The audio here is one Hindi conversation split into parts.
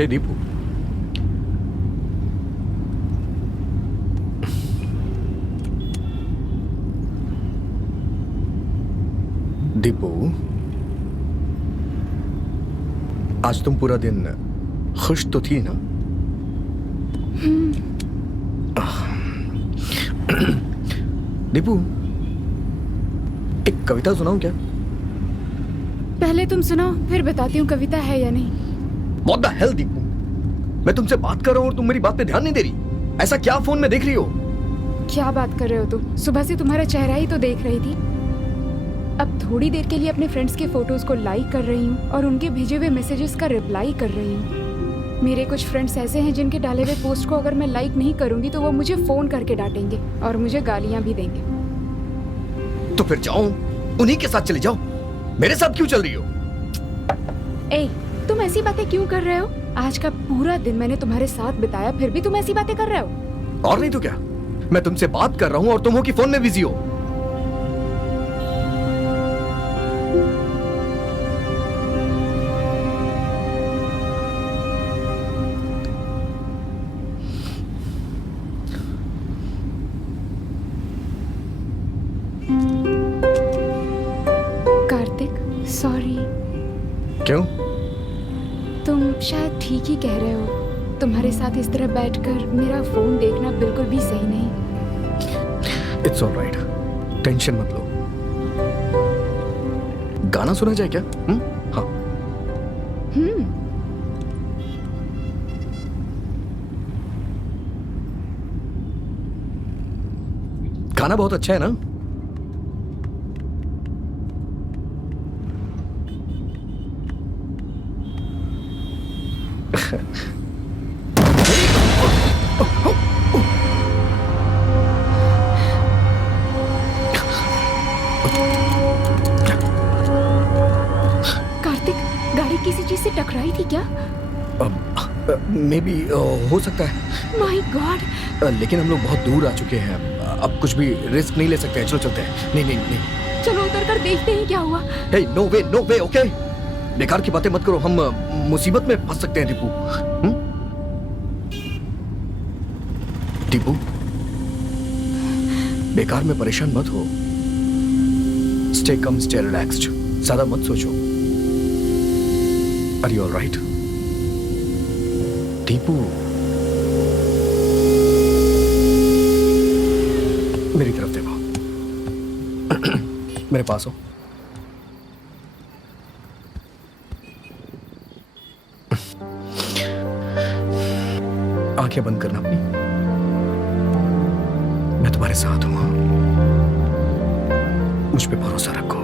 हे दीपू, दीपू, आज तुम पूरा दिन खुश तो थी ना? दीपू, एक कविता सुनाऊं क्या? पहले तुम सुनाओ, फिर बताती हूँ कविता है या नहीं। What the hell, Deepu? मैं तुमसे बात कर रहा हूँ और तुम मेरी बात पे ध्यान नहीं दे रही। ऐसा क्या फोन में देख रही हो? क्या बात कर रहे हो तुम? सुबह से तुम्हारा चेहरा ही तो देख रही थी। अब थोड़ी देर के लिए अपने फ्रेंड्स के फोटोज को लाइक कर रही हूँ और उनके भेजे हुए मैसेजेस का रिप्लाई कर रही हूँ। मेरे कुछ फ्रेंड्स ऐसे हैं जिनके डाले हुए पोस्ट को अगर मैं लाइक नहीं करूंगी तो वो मुझे फोन करके डांटेंगे और मुझे गालियां भी देंगे। तो फिर जाओ, उन्हीं के साथ चले जाओ। मेरे साथ क्यों चल रही हो? ए, तुम ऐसी बातें क्यों कर रहे हो? आज का पूरा दिन मैंने तुम्हारे साथ बिताया, फिर भी तुम ऐसी बातें कर रहे हो। और नहीं तो क्या, मैं तुमसे बात कर रहा हूँ और तुम हो कि फोन में बिजी हो। कार्तिक, सॉरी। क्यों? तुम शायद ठीक ही कह रहे हो। तुम्हारे साथ इस तरह बैठकर मेरा फोन देखना बिल्कुल भी सही नहीं। इट्स ऑल राइट, टेंशन मत लो। गाना सुना जाए क्या? हाँ। गाना बहुत अच्छा है ना? कार्तिक, गाड़ी किसी चीज से टकराई थी क्या? मे बी हो सकता है। My God. लेकिन हम लोग बहुत दूर आ चुके हैं, अब कुछ भी रिस्क नहीं ले सकते हैं। चलो चलते हैं। नहीं नहीं नहीं, चलो उतर कर देखते हैं क्या हुआ। हे, नो वे, ओके? बेकार की बातें मत करो, हम मुसीबत में फंस सकते हैं दीपू। दीपू, बेकार में परेशान मत हो। स्टे कम, स्टे रिलैक्स्ड, ज्यादा मत सोचो। Are you all right? Deepu, मेरी तरफ देखो। मेरे पास हो। आंखें बंद करना अपनी। मैं तुम्हारे साथ हूं। मुझ पे भरोसा रखो।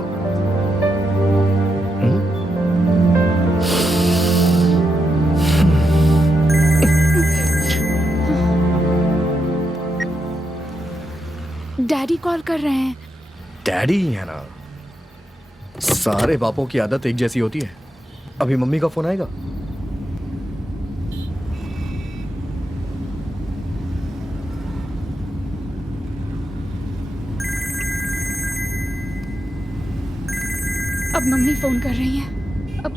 डैडी कॉल कर रहे हैं। डैडी ही है ना? सारे बापों की आदत एक जैसी होती है। अभी मम्मी का फोन आएगा। अब मम्मी फोन कर रही हैं। अब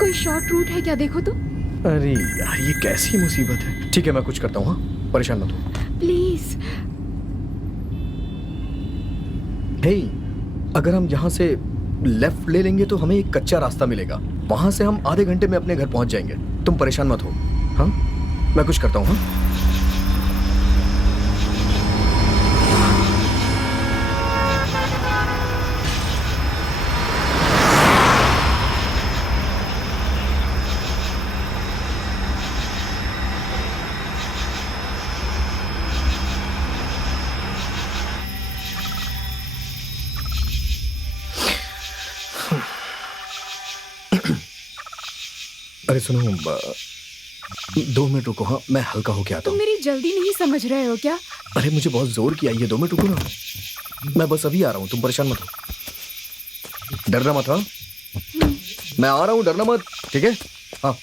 कोई शॉर्ट रूट है क्या, देखो तो। अरे यार, ये कैसी मुसीबत है। ठीक है, मैं कुछ करता हूँ। हाँ, परेशान मत हो। प्लीज। हे, अगर हम यहाँ से लेफ्ट ले लेंगे तो हमें एक कच्चा रास्ता मिलेगा। वहां से हम आधे घंटे में अपने घर पहुंच जाएंगे। तुम परेशान मत हो। हाँ, मैं कुछ करता हूँ। हाँ, अरे सुनो, 2 मिनट रुको। हाँ, मैं हल्का होके आता तुम हूँ। मेरी जल्दी नहीं समझ रहे हो क्या? अरे मुझे बहुत जोर किया। ये 2 मिनट रुको ना, मैं बस अभी आ रहा हूँ। तुम परेशान मत हो, डरना मत। हाँ, मैं आ रहा हूँ, डरना मत, ठीक है? हाँ।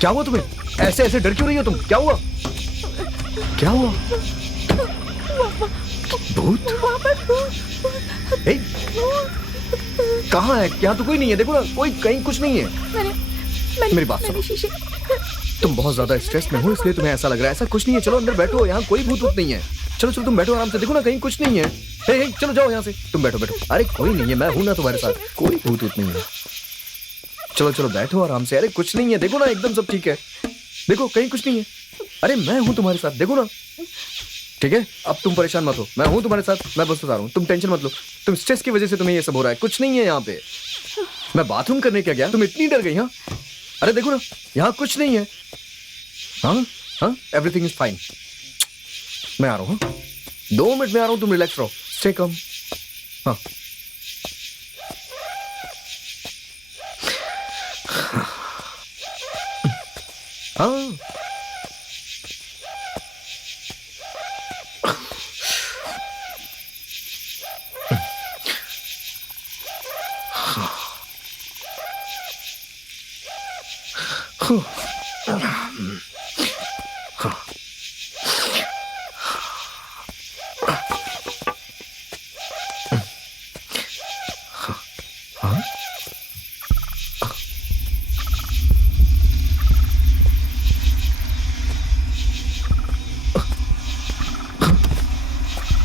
क्या हुआ तुम्हें? ऐसे ऐसे डर क्यों रही हो तुम? क्या हुआ? क्या हुआ? भूत? ए, कहाँ है? यहाँ तो कोई नहीं है, देखो ना, कोई कहीं कुछ नहीं है। मेरी बात सुनो, तुम बहुत ज्यादा स्ट्रेस में हो इसलिए तुम्हें ऐसा लग रहा है। ऐसा कुछ नहीं है, चलो अंदर बैठो, यहाँ कोई भूत वूत नहीं है। चलो चलो तुम बैठो आराम से, देखो ना कहीं कुछ नहीं है। हे, चलो जाओ यहाँ से, तुम बैठो बैठो। अरे कोई नहीं है, मैं हूं ना तुम्हारे साथ, कोई भूत वूत नहीं है। चलो चलो बैठो आराम से। अरे कुछ नहीं है, देखो ना एकदम सब ठीक है, देखो कहीं कुछ नहीं है। अरे मैं हूं तुम्हारे साथ, देखो ना। ठीक है, अब तुम परेशान मत हो, मैं हूं तुम्हारे साथ, मैं बस बता रहा हूँ, तुम टेंशन मत लो। तुम स्ट्रेस की वजह से तुम्हें ये सब हो रहा है, कुछ नहीं है यहाँ पे। मैं बाथरूम करने क्या गया, तुम इतनी डर गई? हाँ, अरे देखो ना यहाँ कुछ नहीं है। हाँ हाँ, एवरीथिंग इज फाइन। मैं आ रहा हूँ, 2 मिनट में आ रहा हूँ, तुम रिलैक्स रहो, स्टे कम। हाँ हाँ,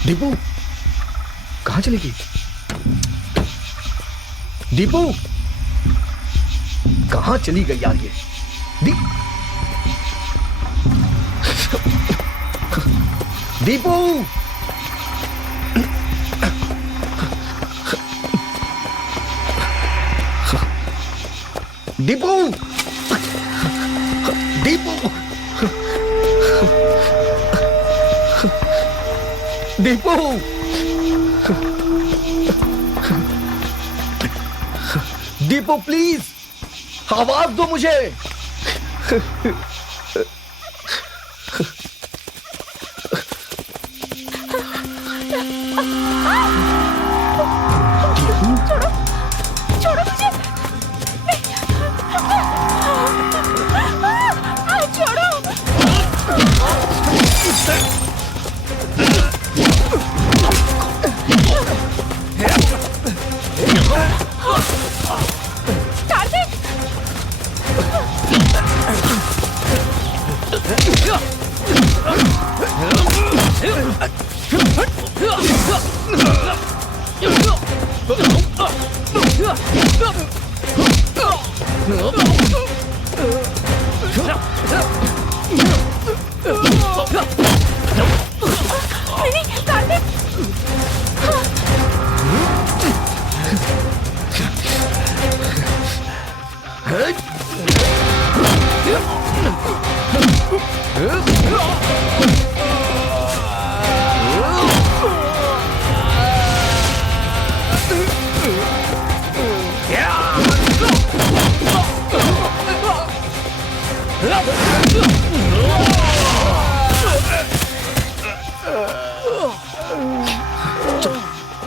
दीपू कहाँ चली गई? दीपू कहाँ चली गई यार ये? दीपू दीपू दीपू दीपू दीपू प्लीज आवाज दो मुझे। छोड़ो मुझे, छोड़ो। कार्तिक, नहीं कार्तिक।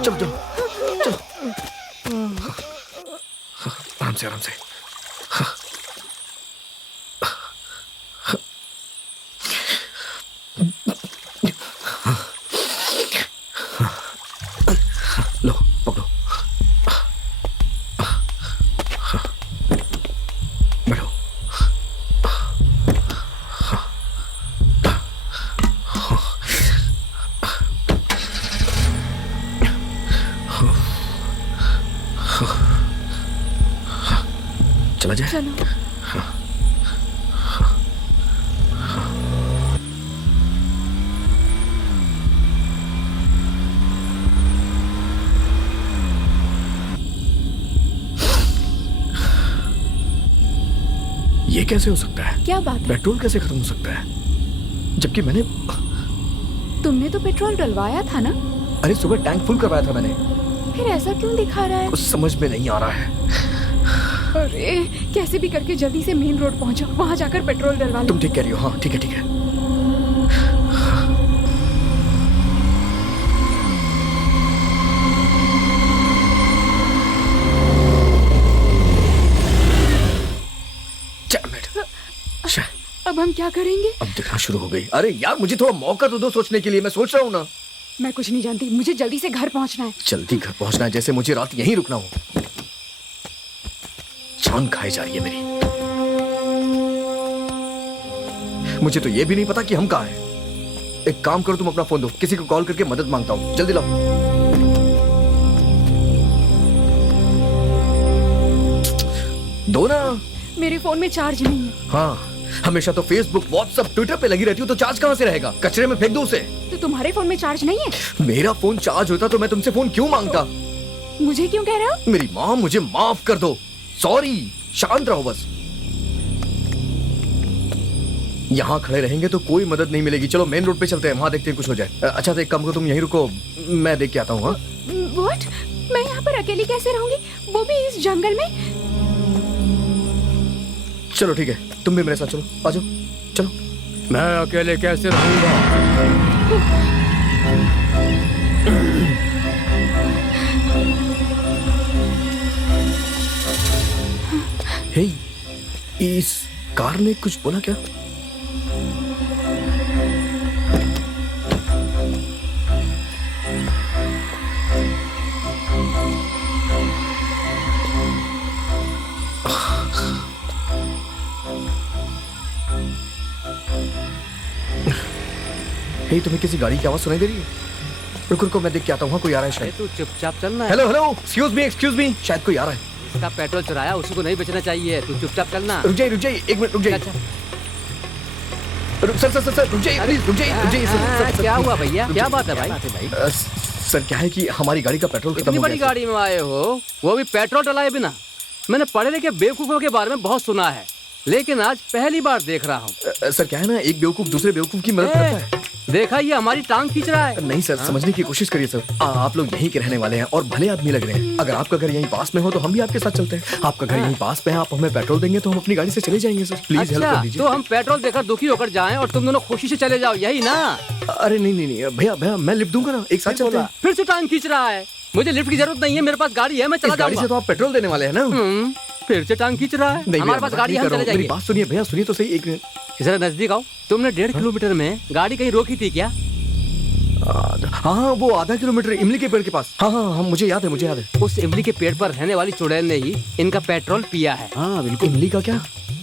चलो चलो चलो, आराम से आराम से। लो पकड़ो, बैठो। चला जाए? चलो। ये कैसे हो सकता है? क्या बात है? पेट्रोल कैसे खत्म हो सकता है जबकि मैंने... तुमने तो पेट्रोल डलवाया था ना? अरे सुबह टैंक फुल करवाया था मैंने। फिर ऐसा क्यों दिखा रहा है? कुछ समझ में नहीं आ रहा है। अरे कैसे भी करके जल्दी से मेन रोड पहुंचो, वहां जाकर पेट्रोल डलवा लो। तुम ठीक कह रही हो, हाँ ठीक है ठीक है। अब हम क्या करेंगे? अब दिखना शुरू हो गई। अरे यार मुझे थोड़ा मौका तो दो सोचने के लिए, मैं सोच रहा हूँ ना। मैं कुछ नहीं जानती, मुझे जल्दी से घर पहुंचना है। जल्दी घर पहुंचना है जैसे मुझे रात यहीं रुकना हो। जान खाई जा रही है मेरी। मुझे तो ये भी नहीं पता कि हम कहाँ हैं। एक काम करो, तुम अपना फोन दो, किसी को कॉल करके मदद मांगता हूँ। जल्दी लाओ। दो ना। मेरे फोन में चार्ज नहीं है। हाँ, हमेशा तो फेसबुक, व्हाट्सएप, ट्विटर पे लगी रहती हूँ, तो चार्ज कहाँ से रहेगा? कचरे में फेंक दो उसे। तो तुम्हारे फोन में चार्ज नहीं है? मेरा फोन चार्ज होता तो मैं तुमसे फोन क्यों मांगता? मुझे क्यों कह रहे हो? मेरी माँ, मुझे माफ कर दो। सॉरी, शांत रहो बस। यहाँ खड़े रहेंगे तो कोई मदद नहीं मिलेगी। चलो मेन रोड पे चलते हैं, वहां देखते हैं कुछ हो जाए। अच्छा तो एक काम करो, तुम यहीं रुको, मैं देख के आता हूँ। हाँ व्हाट? मैं यहाँ पर अकेली कैसे रहूंगी, वो भी इस जंगल में? चलो ठीक है, तुम भी मेरे साथ चलो, आ जाओ, चलो। मैं अकेले कैसे रहूंगा? हे, इस कार ने कुछ बोला क्या? हे, तुम्हें किसी गाड़ी की आवाज सुनाई दे रही है? रुको रुको, मैं देख के आता हूँ, वहाँ कोई आ रहा है शायद। तू चुपचाप चलना है। हेलो हेलो, एक्सक्यूज मी, शायद कोई आ रहा है। इसका पेट्रोल चुराया, उसी को नहीं बचना चाहिए। तू चुपचाप चलना। रुक जाइए, एक मिनट रुक जाइए। अच्छा। सर रुक जाइए, प्लीज रुक जाइए, सर। क्या हुआ भैया, क्या बात है भाई? सर क्या है कि हमारी गाड़ी का पेट्रोल खत्म इतनी हो बड़ी गया। गाड़ी में आए हो, वो भी पेट्रोल डलाए बिना? मैंने पढ़े लिखे बेवकूफों के बारे में बहुत सुना है, लेकिन आज पहली बार देख रहा हूँ। सर क्या है ना, एक बेवकूफ दूसरे बेवकूफ की मदद करता है। देखा, ये हमारी टांग खींच रहा है। नहीं सर, समझने की कोशिश करिए सर। आप लोग यहीं के रहने वाले हैं और भले आदमी लग रहे हैं। अगर आपका घर यहीं पास में हो तो हम भी आपके साथ चलते हैं। आपका घर यहीं पास में है, आप हमें पेट्रोल देंगे तो हम अपनी गाड़ी से चले जाएंगे सर। प्लीज हेल्प कर अच्छा, दीजिए। तो हम पेट्रोल देकर दुखी होकर जाएं और तुम दोनों खुशी से चले जाओ, यही ना? अरे नहीं भैया, मैं लिफ्ट दूंगा ना, एक साथ चलते हैं। फिर से टांग खींच रहा है। मुझे लिफ्ट की जरूरत नहीं है, मेरे पास गाड़ी है, मैं चला इस गाड़ी से जाऊंगा। तो आप पेट्रोल देने वाले हैं ना? फिर से टांग खींच रहा है। नहीं हमारे भैया, पास मजाक गाड़ी है, नहीं हम कर रहा चले हूँ। मेरी जाएंगे। बात सुनिए भैया, सुनिए तो सही एक मिनट। जरा नजदीक आओ। तुमने 1.5 किलोमीटर में गाड़ी कहीं रोकी थी क्या? हाँ, वो आधा किलोमीटर इमली के पेड़ के पास। हाँ, मुझे याद है। उस इमली के पेड़ पर रहने वाली चुड़ैल ने ही इनका पेट्रोल पिया है। हाँ बिल्कुल। इमली का क्या?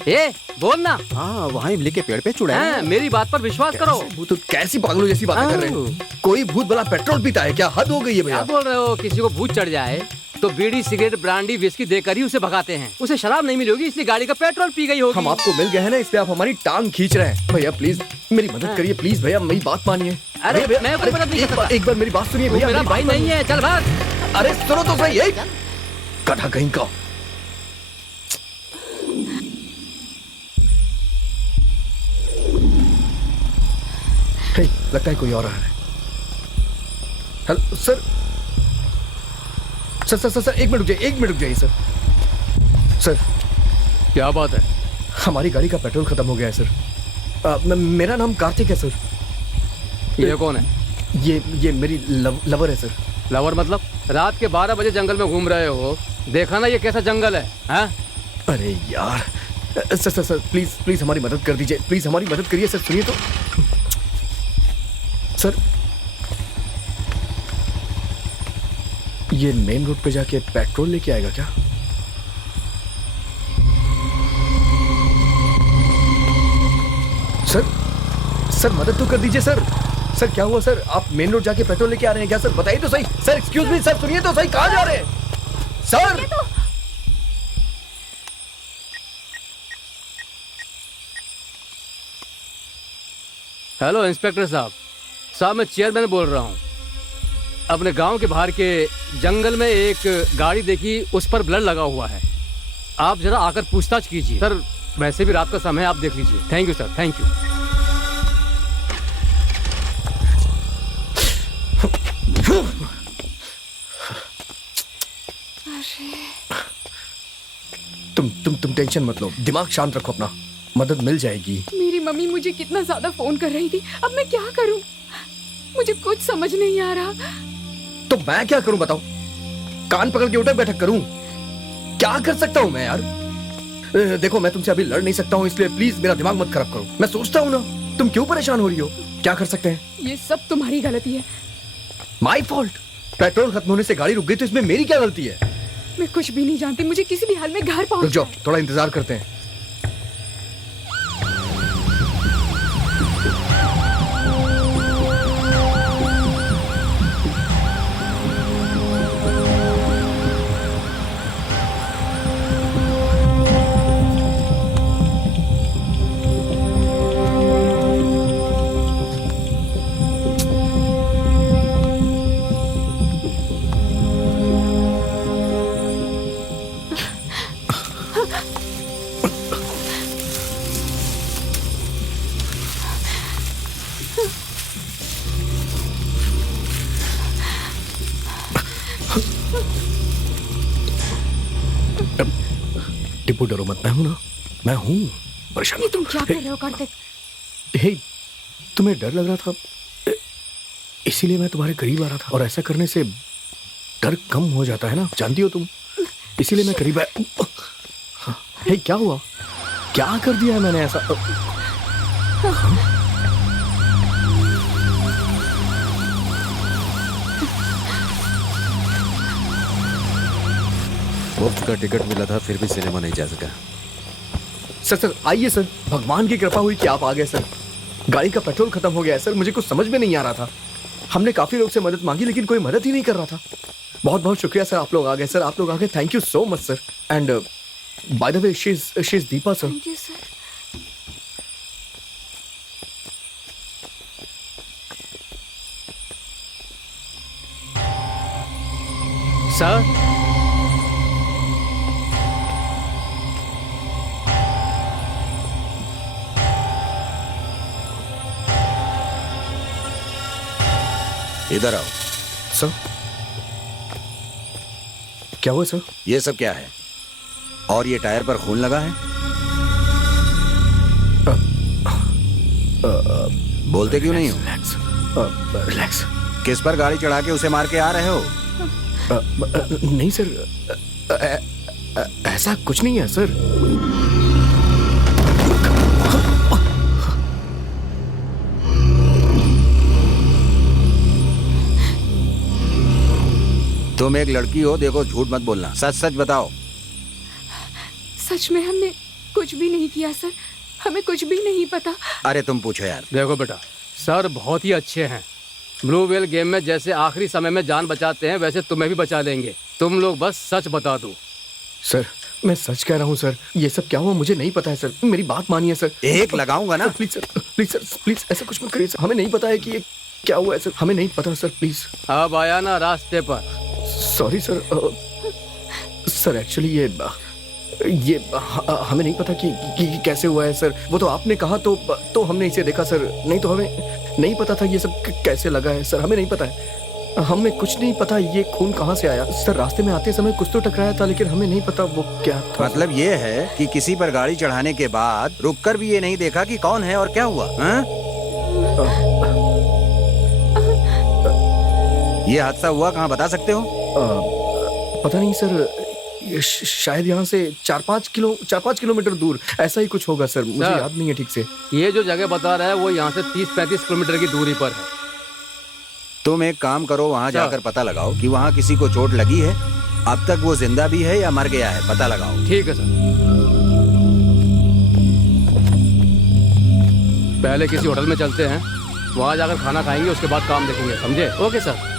ए, बोलना। हाँ, वहाँ इमली के पेड़ पे चुड़ैल हाँ, मेरी बात पर विश्वास करो। वो तो कैसी पागलों जैसी बातें कर रहे हैं। कोई भूत भला पेट्रोल पीता है क्या? हद हो गई है क्या भैया। बोल रहे हो? किसी को भूत चढ़ जाए तो बीड़ी, सिगरेट, ब्रांडी, विस्की देकर ही उसे भगाते हैं। उसे शराब नहीं मिली होगी, इसलिए गाड़ी का पेट्रोल पी गई होगी। हम आपको मिल गए हैं ना, इसलिए आप हमारी टांग खींच रहे हैं। भैया प्लीज मेरी मदद करिए, प्लीज भैया, मेरी बात मानिए। अरे, भैया, मैं कोई मदद नहीं कर सकता। एक बार मेरी बात सुनिए तू भैया। मेरा मेरी भाई बात नहीं है, चल भाग। मानिए। अरे सुनो तो सही, एक गधा कहीं का। हे, लगता है कोई और आ रहा है। हेलो सर, एक मिनट रुक जाइए सर। क्या बात है? हमारी गाड़ी का पेट्रोल खत्म हो गया है सर। मेरा नाम कार्तिक है सर। ये कौन है? ये मेरी लवर है सर। लवर मतलब? रात के 12 बजे जंगल में घूम रहे हो, देखा ना ये कैसा जंगल है? हाँ? अरे यार, सर प्लीज हमारी मदद कर दीजिए, प्लीज हमारी मदद करिए सर। सुनिए तो सर, ये मेन रोड पे जाके पेट्रोल लेके आएगा क्या? सर मदद तो कर दीजिए सर। सर क्या हुआ सर? आप मेन रोड जाके पेट्रोल लेके आ रहे हैं क्या सर? बताइए तो सही सर। एक्सक्यूज मी सर, सुनिए तो सही, कहाँ जा रहे हैं सर? हेलो इंस्पेक्टर साहब, मैं चेयरमैन बोल रहा हूँ। अपने गांव के बाहर के जंगल में एक गाड़ी देखी, उस पर ब्लड लगा हुआ है। आप जरा आकर पूछताछ कीजिए सर। वैसे भी रात का समय है, आप देख लीजिए। Thank you sir, thank you. तुम टेंशन मत लो, दिमाग शांत रखो अपना, मदद मिल जाएगी। मेरी मम्मी मुझे कितना ज्यादा फोन कर रही थी, अब मैं क्या करूं? मुझे कुछ समझ नहीं आ रहा। तो मैं क्या करूं बताओ? कान पकड़ के उठक बैठक करूं? क्या कर सकता हूं मैं यार? देखो मैं तुमसे अभी लड़ नहीं सकता हूँ, इसलिए प्लीज मेरा दिमाग मत खराब करो। मैं सोचता हूँ ना, तुम क्यों परेशान हो रही हो? क्या कर सकते हैं? ये सब तुम्हारी गलती है। My fault? पेट्रोल खत्म होने से गाड़ी रुक गई तो इसमें मेरी क्या गलती है? मैं कुछ भी नहीं जानती, मुझे किसी भी हाल में घर रुक पहुंच जाओ, थोड़ा इंतजार करते हैं। टिप्पू डरो मत, मैं हूं ना, मैं हूं। परेशान ये तुम क्या कर रहे हो कार्तिक? हे, तुम्हें डर लग रहा था इसीलिए मैं तुम्हारे करीब आ रहा था, और ऐसा करने से डर कम हो जाता है ना, जानती हो तुम, इसीलिए मैं करीब आया। हाँ, हे क्या हुआ? क्या कर दिया है मैंने ऐसा? मुफ्त का टिकट मिला था फिर भी सिनेमा नहीं जा सका। सर आइए सर, भगवान की कृपा हुई कि आप आ गए सर। गाड़ी का पेट्रोल खत्म हो गया है सर, मुझे कुछ समझ में नहीं आ रहा था। हमने काफी लोग से मदद मांगी लेकिन कोई मदद ही नहीं कर रहा था। बहुत बहुत शुक्रिया सर, आप लोग आ गए सर, आप लोग आ गए, thank you so much sir. And by the way she is Deepa sir. Thank you sir. Sir इधर आओ। सर क्या हुआ सर? ये सब क्या है? और ये टायर पर खून लगा है? बोलते क्यों नहीं हो? Relax relax. किस पर गाड़ी चढ़ा के उसे मार के आ रहे हो? नहीं सर, ऐसा कुछ नहीं है सर। तुम एक लड़की हो, देखो झूठ मत बोलना, सच सच बताओ। सच में हमने कुछ भी नहीं किया सर, हमें कुछ भी नहीं पता। अरे तुम पूछो यार। देखो बेटा, सर बहुत ही अच्छे हैं। ब्लू व्हेल गेम में जैसे आखिरी समय में जान बचाते हैं वैसे तुम्हें भी बचा लेंगे। तुम लोग बस सच बता दो। सर मैं सच कह रहा हूँ सर, ये सब क्या हुआ मुझे नहीं पता है सर, मेरी बात मानिए सर। एक लगाऊंगा ना। Please sir, please sir, please ऐसा कुछ मत करिए सर, हमें नहीं पता है कि ये क्या हुआ है सर, हमें नहीं पता सर, प्लीज। अब आया ना रास्ते पर। Sorry sir. सर एक्चुअली ये हमें नहीं पता कि कैसे हुआ है सर। वो तो आपने कहा तो हमने इसे देखा सर, नहीं तो हमें नहीं पता था ये सब कैसे लगा है सर, हमें नहीं पता है, हमें कुछ नहीं पता ये खून कहाँ से आया सर। रास्ते में आते समय कुछ तो टकराया था लेकिन हमें नहीं पता वो क्या था। मतलब ये है कि किसी पर गाड़ी चढ़ाने के बाद रुककर भी ये नहीं देखा कि कौन है और क्या हुआ? ये हादसा हुआ कहाँ, बता सकते हो? पता नहीं सर, शायद यहाँ से 4-5 किलोमीटर दूर ऐसा ही कुछ होगा सर, मुझे याद नहीं है ठीक से। ये जो जगह बता रहा है वो यहाँ से 30-35 किलोमीटर की दूरी पर है। तुम एक काम करो, वहाँ जाकर पता लगाओ कि वहाँ किसी को चोट लगी है, अब तक वो जिंदा भी है या मर गया है, पता लगाओ। ठीक है सर। पहले किसी होटल में चलते हैं, वहाँ जाकर खाना खाएंगे, उसके बाद काम देखेंगे, समझे? Okay sir.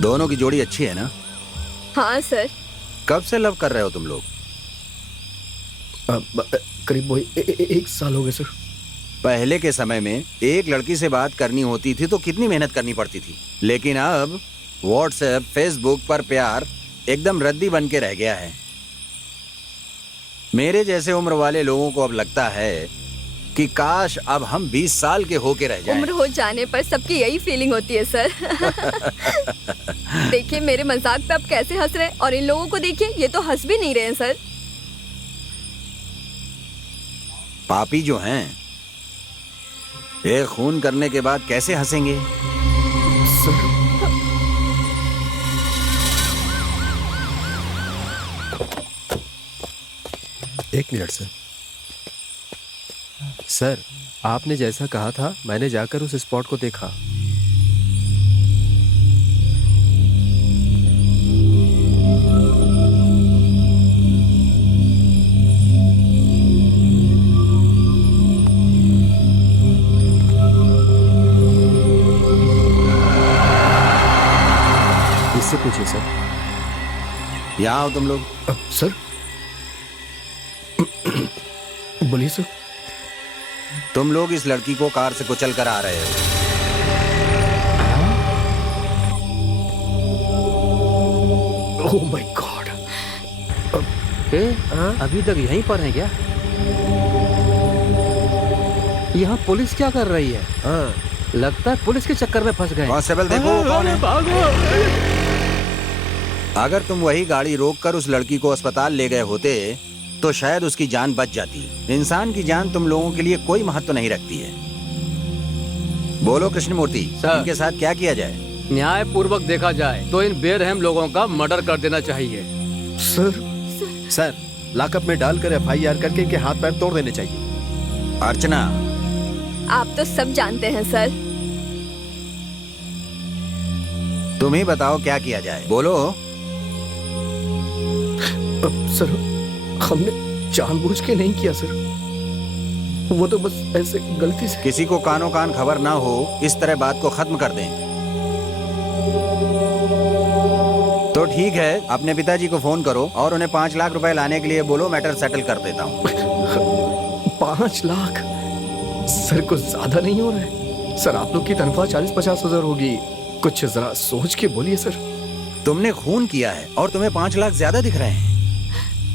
दोनों की जोड़ी अच्छी है ना? हाँ सर। कब से लव कर रहे हो तुम लोग? करीब वही 1 साल हो गए सर। पहले के समय में एक लड़की से बात करनी होती थी तो कितनी मेहनत करनी पड़ती थी, लेकिन अब व्हाट्सएप, फेसबुक पर प्यार एकदम रद्दी बन के रह गया है। मेरे जैसे उम्र वाले लोगों को अब लगता है कि काश अब हम 20 साल के होके रह जाएं। उम्र हो जाने पर सबकी यही फीलिंग होती है सर। देखिए मेरे मजाक पे आप कैसे हंस रहे हैं, और इन लोगों को देखिए, ये तो हंस भी नहीं रहे हैं सर। पापी जो हैं, एक खून करने के बाद कैसे हंसेंगे? सर एक मिनट सर। सर, आपने जैसा कहा था मैंने जाकर उस स्पॉट को देखा। इससे पूछिए सर। यहाँ आओ तुम लोग। सर बोलिए सर। तुम लोग इस लड़की को कार से कुचल कर आ रहे हो। Oh my God. अभी तक यहीं पर है क्या? यहाँ पुलिस क्या कर रही है? लगता है पुलिस के चक्कर में फंस गए। कांस्टेबल देखो वो कौन है। भागो। अगर तुम वही गाड़ी रोककर उस लड़की को अस्पताल ले गए होते तो शायद उसकी जान बच जाती। इंसान की जान तुम लोगों के लिए कोई महत्व नहीं रखती है। बोलो कृष्णमूर्ति, सर। इनके साथ क्या किया जाए? न्याय पूर्वक देखा जाए तो इन बेरहम लोगों का मर्डर कर देना चाहिए। सर, लॉकअप में डालकर FIR करके इनके हाथ पैर तोड़ देने चाहिए। अर्चना, आप तो सब जानते हैं सर। तुम ही बताओ क्या किया जाए, बोलो। सर हमने जानबूझ के नहीं किया सर, वो तो बस ऐसे गलती से। किसी को कानो कान खबर ना हो इस तरह बात को खत्म कर दें। तो ठीक है, अपने पिताजी को फोन करो और उन्हें 5 लाख रुपए लाने के लिए बोलो, मैटर सेटल कर देता हूँ। 5 लाख सर कुछ ज्यादा नहीं हो रहा है? सर आप लोग की तनख्वाह 40-50 हजार होगी, कुछ जरा सोच के बोलिए सर। तुमने खून किया है और तुम्हें 5 लाख ज्यादा दिख रहे हैं।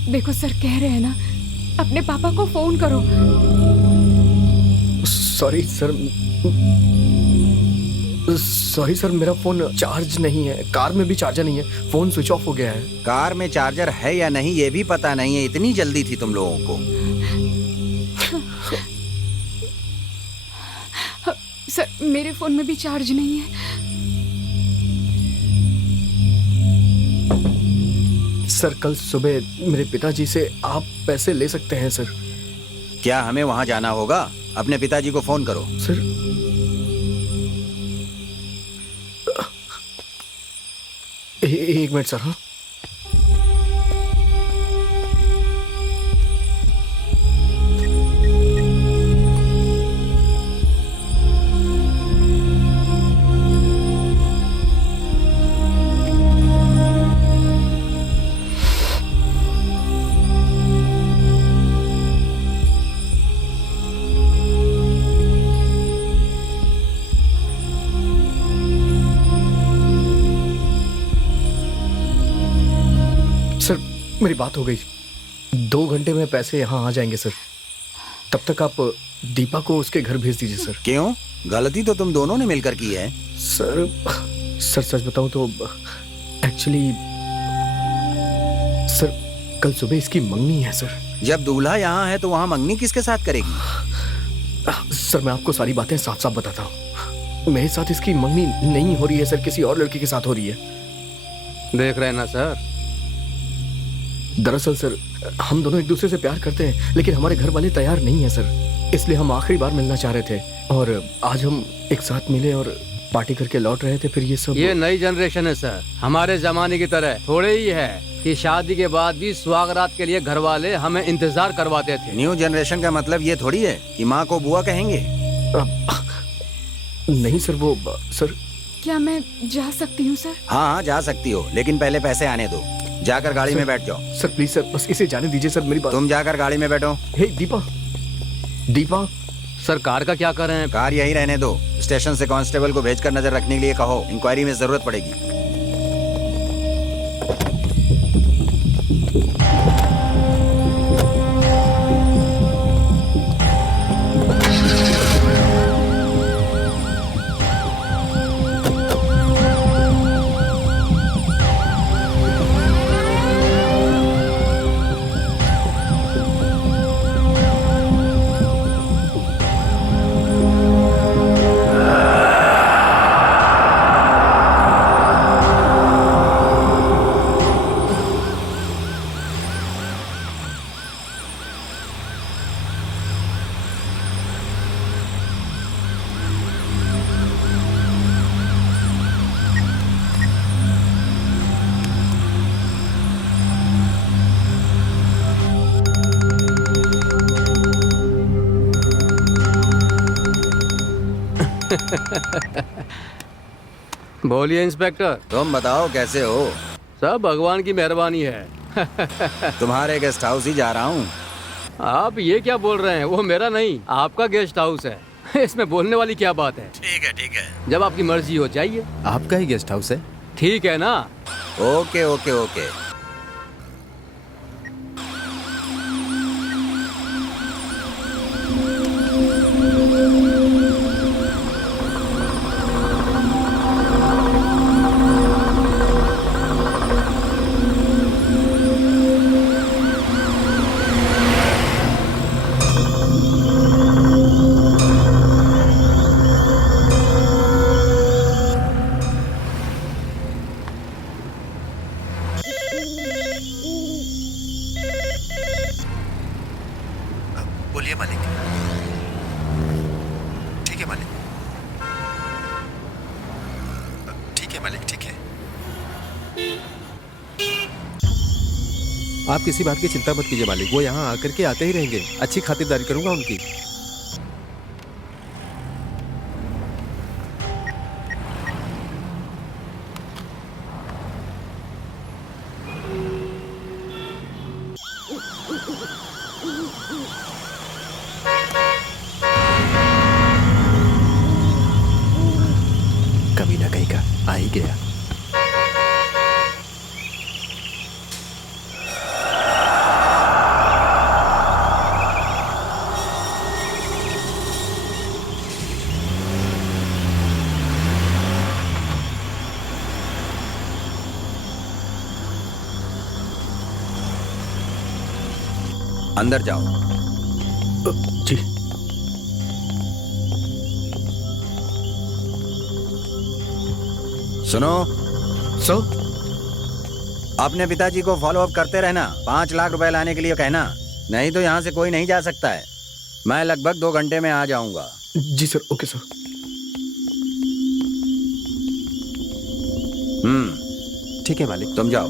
देखो सर, कह रहे हैं ना, अपने पापा को फोन करो। सॉरी सर, मेरा फोन चार्ज नहीं है, कार में भी चार्जर नहीं है, फोन स्विच ऑफ हो गया है। कार में चार्जर है या नहीं ये भी पता नहीं है, इतनी जल्दी थी तुम लोगों को। सर मेरे फोन में भी चार्ज नहीं है। सर कल सुबह मेरे पिताजी से आप पैसे ले सकते हैं सर। क्या हमें वहां जाना होगा? अपने पिताजी को फोन करो। सर एक मिनट सर। हाँ सर मेरी बात हो गई, 2 घंटे में पैसे यहाँ आ जाएंगे सर। तब तक आप दीपा को उसके घर भेज दीजिए सर। क्यों? गलती तो तुम दोनों ने मिलकर की है। सर सच बताऊं तो एक्चुअली सर कल सुबह इसकी मंगनी है सर। जब दूल्हा यहाँ है तो वहाँ मंगनी किसके साथ करेगी? सर मैं आपको सारी बातें साफ साफ बताता हूँ, मेरे साथ इसकी मंगनी नहीं हो रही है सर, किसी और लड़के के साथ हो रही है। देख रहे हैं ना सर। दरअसल सर हम दोनों एक दूसरे से प्यार करते हैं, लेकिन हमारे घर वाले तैयार नहीं है सर, इसलिए हम आखिरी बार मिलना चाह रहे थे और आज हम एक साथ मिले और पार्टी करके लौट रहे थे। फिर ये सब, ये नई जनरेशन है सर, हमारे जमाने की तरह थोड़े ही है कि शादी के बाद भी सुहागरात के लिए घर वाले हमें इंतजार करवाते थे। न्यू जनरेशन का मतलब ये थोड़ी है कि माँ को बुआ कहेंगे। नहीं सर, वो सर। क्या मैं जा सकती हूँ सर? हाँ जा सकती हो, लेकिन पहले पैसे आने दो। जाकर गाड़ी में बैठ जाओ। सर प्लीज सर, बस इसे जाने दीजिए सर, मेरी बात। तुम जाकर गाड़ी में बैठो। हे दीपा सर कार का क्या करें? कार यही रहने दो। स्टेशन से कांस्टेबल को भेजकर नजर रखने के लिए कहो, इंक्वायरी में जरूरत पड़ेगी। बोलिए इंस्पेक्टर। तुम बताओ कैसे हो? सब भगवान की मेहरबानी है। तुम्हारे गेस्ट हाउस ही जा रहा हूँ। आप ये क्या बोल रहे हैं? वो मेरा नहीं, आपका गेस्ट हाउस है। इसमें बोलने वाली क्या बात है? ठीक है ठीक है। जब आपकी मर्जी हो जाइए। आपका ही गेस्ट हाउस है? ठीक है ना? Okay okay okay. बोलिए मालिक। ठीक है मालिक। ठीक है मालिक, ठीक है। आप किसी बात की चिंता मत कीजिए मालिक, वो यहाँ आकर के आते ही रहेंगे। अच्छी खातिरदारी करूंगा उनकी। कभी ना कहीं का आ ही गया। अंदर जाओ। जी। सुनो, सर, अपने पिताजी को फॉलो अप करते रहना। 5 लाख रुपए लाने के लिए कहना, नहीं तो यहाँ से कोई नहीं जा सकता है। मैं लगभग 2 घंटे में आ जाऊंगा। जी सर, ओके सर। ठीक है मालिक। तुम जाओ।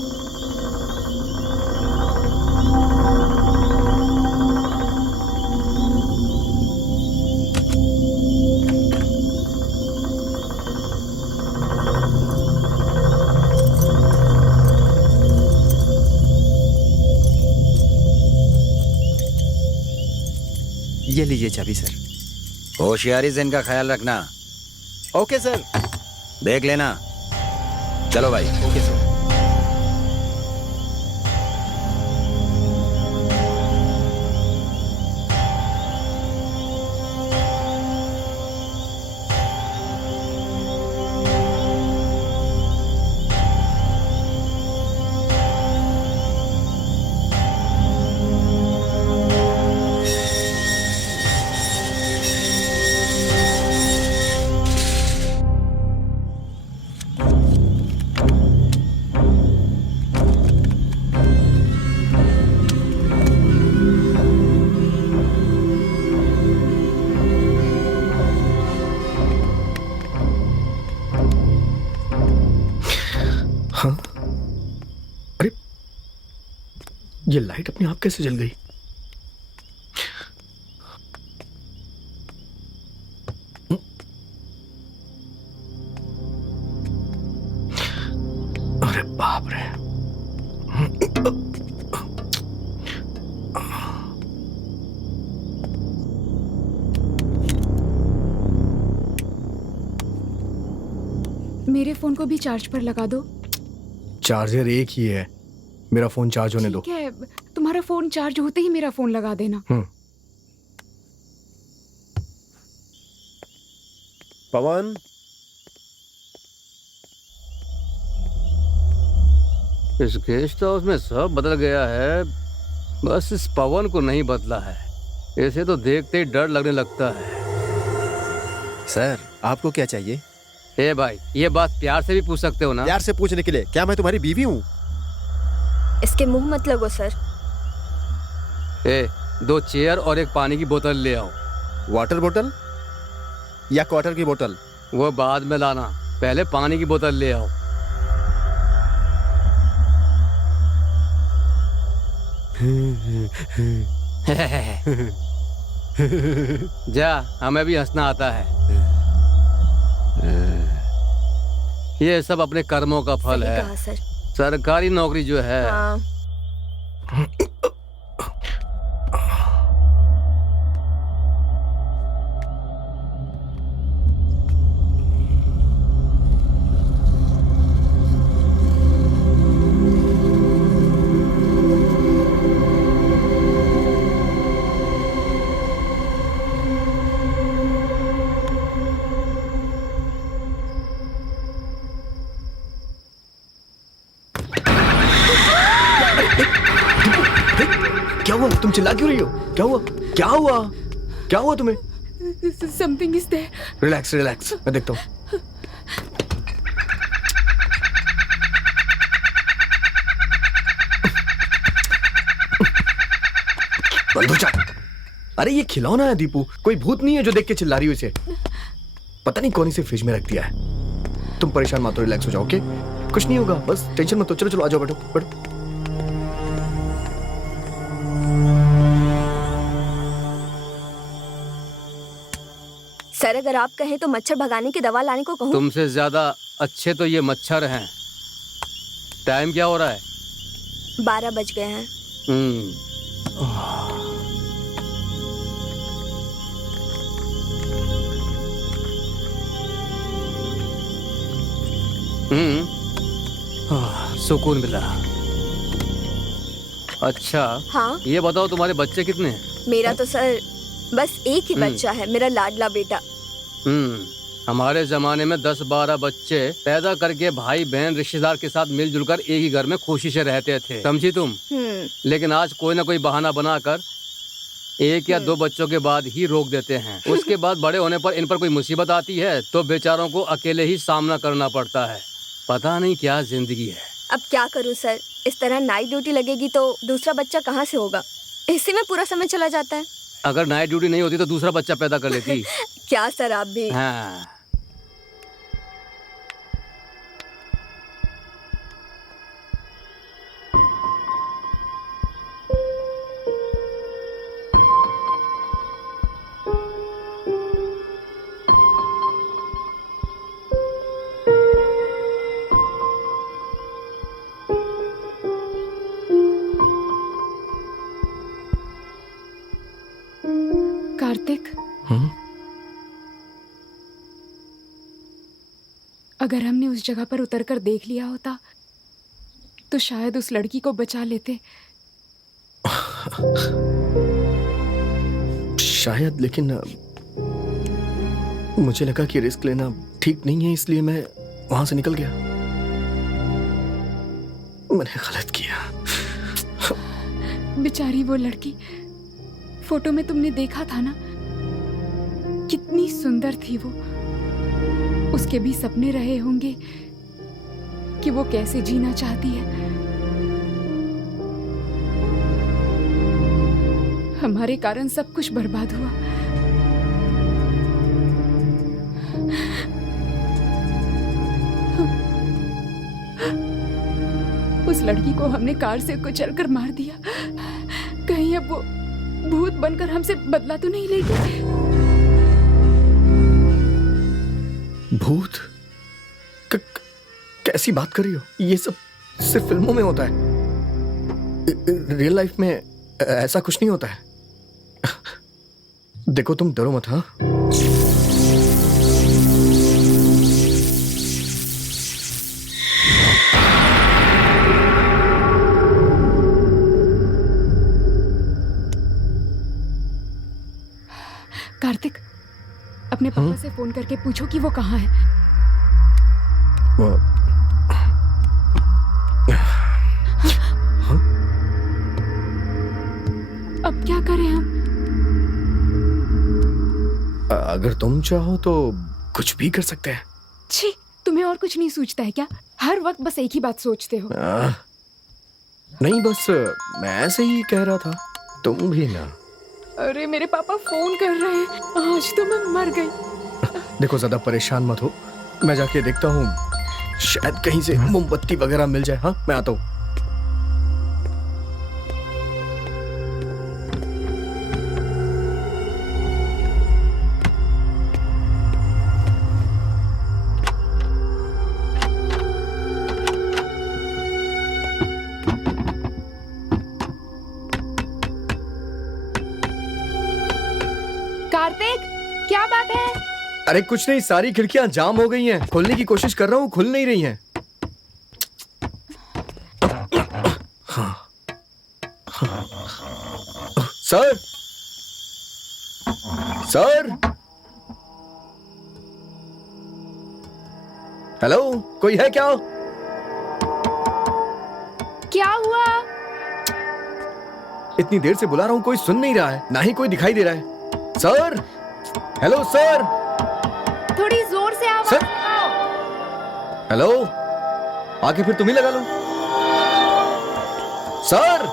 ये लीजिए चाबी सर। होशियारी से इनका ख्याल रखना। Okay sir. देख लेना। चलो भाई। Okay sir. हाँ, अरे ये लाइट अपने आप कैसे जल गई? अरे बाप रे। मेरे फोन को भी चार्ज पर लगा दो। चार्जर एक ही है, मेरा फोन चार्ज होने दो। ठीक है, तुम्हारा फोन चार्ज होते ही मेरा फोन लगा देना। पवन, इस गेस्ट हाउस में सब बदल गया है, बस इस पवन को नहीं बदला है। इसे तो देखते ही डर लगने लगता है। सर आपको क्या चाहिए? ए भाई, ये बात प्यार से भी पूछ सकते हो ना? प्यार से पूछने के लिए क्या मैं तुम्हारी बीवी हूँ? इसके मुंह मत लगो सर। ए, 2 चेयर और एक पानी की बोतल ले आओ। वाटर बोतल या क्वार्टर की बोतल? वो बाद में लाना, पहले पानी की बोतल ले आओ। जा, हमें भी हंसना आता है। ये सब अपने कर्मों का फल सही है। कहा सर। सरकारी नौकरी जो है, हाँ। क्या हुआ? तुम चिल्ला क्यों रही हो? क्या हुआ? क्या हुआ? क्या हुआ तुम्हें? Something is there. Relax relax, मैं देखता हूँ। बंद हो जा। अरे ये खिलौना है दीपू, कोई भूत नहीं है जो देख के चिल्ला रही हो इसे। पता नहीं कौन इसे फ्रिज में रख दिया है। तुम परेशान मत हो, रिलैक्स हो जाओ, ओके? कुछ नहीं होगा, बस टेंशन मत लो। चलो चलो आ जाओ, बैठो बैठो। सर अगर आप कहें तो मच्छर भगाने की दवा लाने को कहूँ? तुमसे ज्यादा अच्छे तो ये मच्छर हैं। टाइम क्या हो रहा है? 12 बज गए हैं। सुकून मिला। अच्छा, हाँ, ये बताओ तुम्हारे बच्चे कितने हैं? मेरा तो सर बस एक ही बच्चा है, मेरा लाडला बेटा। हमारे जमाने में 10-12 बच्चे पैदा करके भाई बहन रिश्तेदार के साथ मिलजुल कर एक ही घर में खुशी से रहते थे, समझी तुम? लेकिन आज कोई ना कोई बहाना बनाकर 1 या 2 बच्चों के बाद ही रोक देते हैं। उसके बाद बड़े होने पर इन पर कोई मुसीबत आती है तो बेचारों को अकेले ही सामना करना पड़ता है। पता नहीं क्या जिंदगी है। अब क्या करूं सर, इस तरह नाइट ड्यूटी लगेगी तो दूसरा बच्चा कहाँ से होगा? इसी में पूरा समय चला जाता है। अगर नाइट ड्यूटी नहीं होती तो दूसरा बच्चा पैदा कर लेती। क्या सर आप भी। हाँ। कार्तिक, अगर हमने उस जगह पर उतरकर देख लिया होता तो शायद उस लड़की को बचा लेते। शायद, लेकिन मुझे लगा कि रिस्क लेना ठीक नहीं है, इसलिए मैं वहां से निकल गया। मैंने गलत किया। बेचारी वो लड़की, फोटो में तुमने देखा था ना, कितनी सुंदर थी वो। उसके भी सपने रहे होंगे कि वो कैसे जीना चाहती है। हमारे कारण सब कुछ बर्बाद हुआ। उस लड़की को हमने कार से कुचलकर मार दिया। कहीं अब वो भूत बनकर हमसे बदला तो नहीं लेगी? भूत? कैसी बात कर रही हो? ये सब सिर्फ फिल्मों में होता है। रियल लाइफ में ऐसा कुछ नहीं होता है। देखो तुम डरो मत, हाँ? कार्तिक, अपने पापा से फोन करके पूछो कि वो कहाँ है। अब क्या करें हम? अगर तुम चाहो तो कुछ भी कर सकते हैं। छी, तुम्हें और कुछ नहीं सूझता है क्या? हर वक्त बस एक ही बात सोचते हो। नहीं, बस मैं ऐसे ही कह रहा था, तुम भी ना। अरे मेरे पापा फोन कर रहे हैं, आज तो मैं मर गई। देखो ज्यादा परेशान मत हो, मैं जाके देखता हूँ, शायद कहीं से मोमबत्ती वगैरह मिल जाए। हाँ, मैं आता हूँ। कार्तिक, क्या बात है? अरे कुछ नहीं, सारी खिड़कियां जाम हो गई हैं। खोलने की कोशिश कर रहा हूँ, खुल नहीं रही हैं। सर, सर, हेलो, कोई है क्या? क्या हुआ? इतनी देर से बुला रहा हूं, कोई सुन नहीं रहा है, ना ही कोई दिखाई दे रहा है। सर, हेलो सर, थोड़ी जोर से आवाज सर? लगाओ। हेलो, आके फिर तुम ही लगा लो। सर,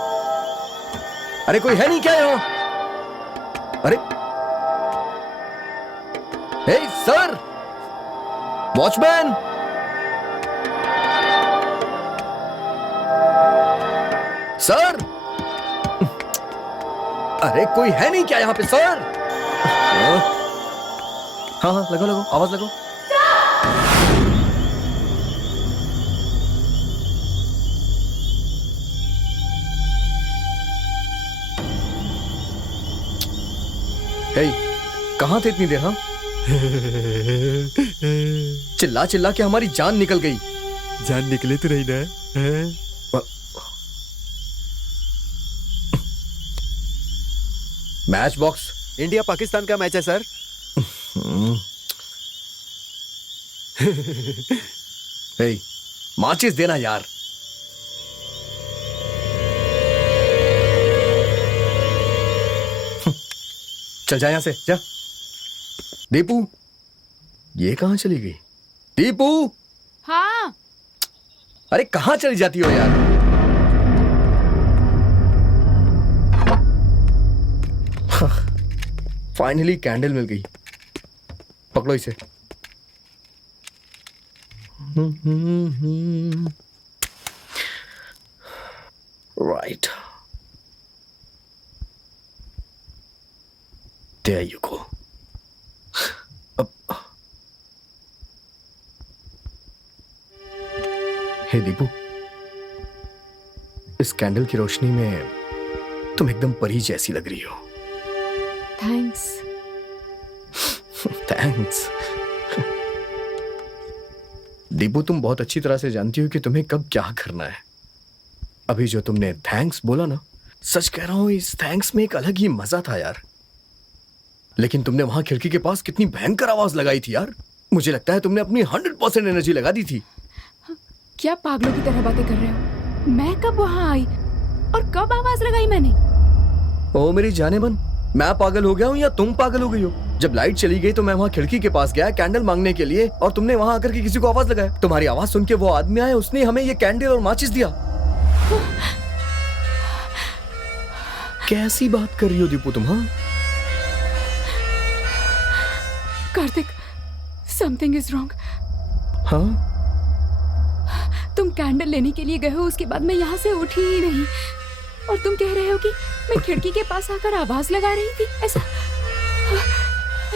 अरे कोई है नहीं क्या यहाँ? अरे, हे सर, वॉचमैन, सर, अरे कोई है नहीं क्या यहाँ पे सर? हाँ हाँ, लगो लगो, आवाज लगो। हे, कहाँ थे इतनी देर? हाँ, चिल्ला चिल्ला के हमारी जान निकल गई। जान निकले तो नहीं ना? Match box. इंडिया पाकिस्तान का मैच है सर। हे, माचिस देना यार। चल जा यहां से, जा। दीपू, ये कहां चली गई? दीपू, हाँ, अरे कहां चली जाती हो यार? फाइनली कैंडल मिल गई। पकड़ो इसे। Right, there you go. अब हे दीपू, इस कैंडल की रोशनी में तुम एकदम परी जैसी लग रही हो। थैंक्स। थैंक्स। दीपू, तुम बहुत अच्छी तरह से जानती हो कि तुम्हें कब क्या करना है। अभी जो तुमने थैंक्स बोला ना, सच कह रहा हूं, इस थैंक्स में एक अलग ही मजा था यार। लेकिन तुमने वहां खिड़की के पास कितनी भयंकर आवाज लगाई थी यार। मुझे लगता है तुमने अपनी 100% एनर्जी लगा दी थी। क्या पागलों की तरह बातें कर रहे हो? मैं कब वहां आई और कब आवाज लगाई मैंने? ओ मेरी जाने मन, मैं पागल हो गया हूँ या तुम पागल हो गई हो? जब लाइट चली गई तो मैं वहाँ खिड़की के पास गया कैंडल मांगने के लिए, और तुमने वहाँ आकर के किसी को आवाज लगाया। तुम्हारी आवाज सुन के वो आदमी आया, उसने हमें ये कैंडल और माचिस दिया। कैसी बात कर रही हो दीपू तुम? हाँ, कार्तिक, समथिंग इज रॉन्ग। हाँ, तुम कैंडल लेने के लिए गए हो, उसके बाद मैं यहाँ से उठी ही नहीं, और तुम कह रहे हो कि मैं खिड़की के पास आकर आवाज लगा रही थी। ऐसा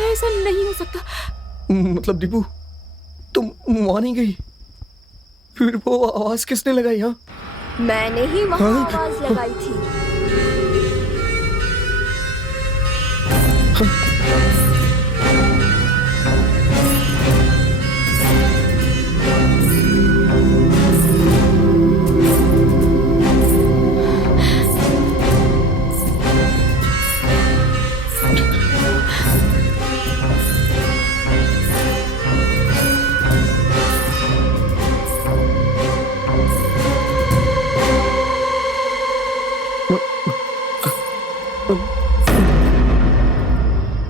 ऐसा नहीं हो सकता। मतलब दीपू, तुम वहां नहीं गई? फिर वो आवाज किसने लगाई? हाँ, मैंने ही वहाँ हाँ? आवाज लगाई थी।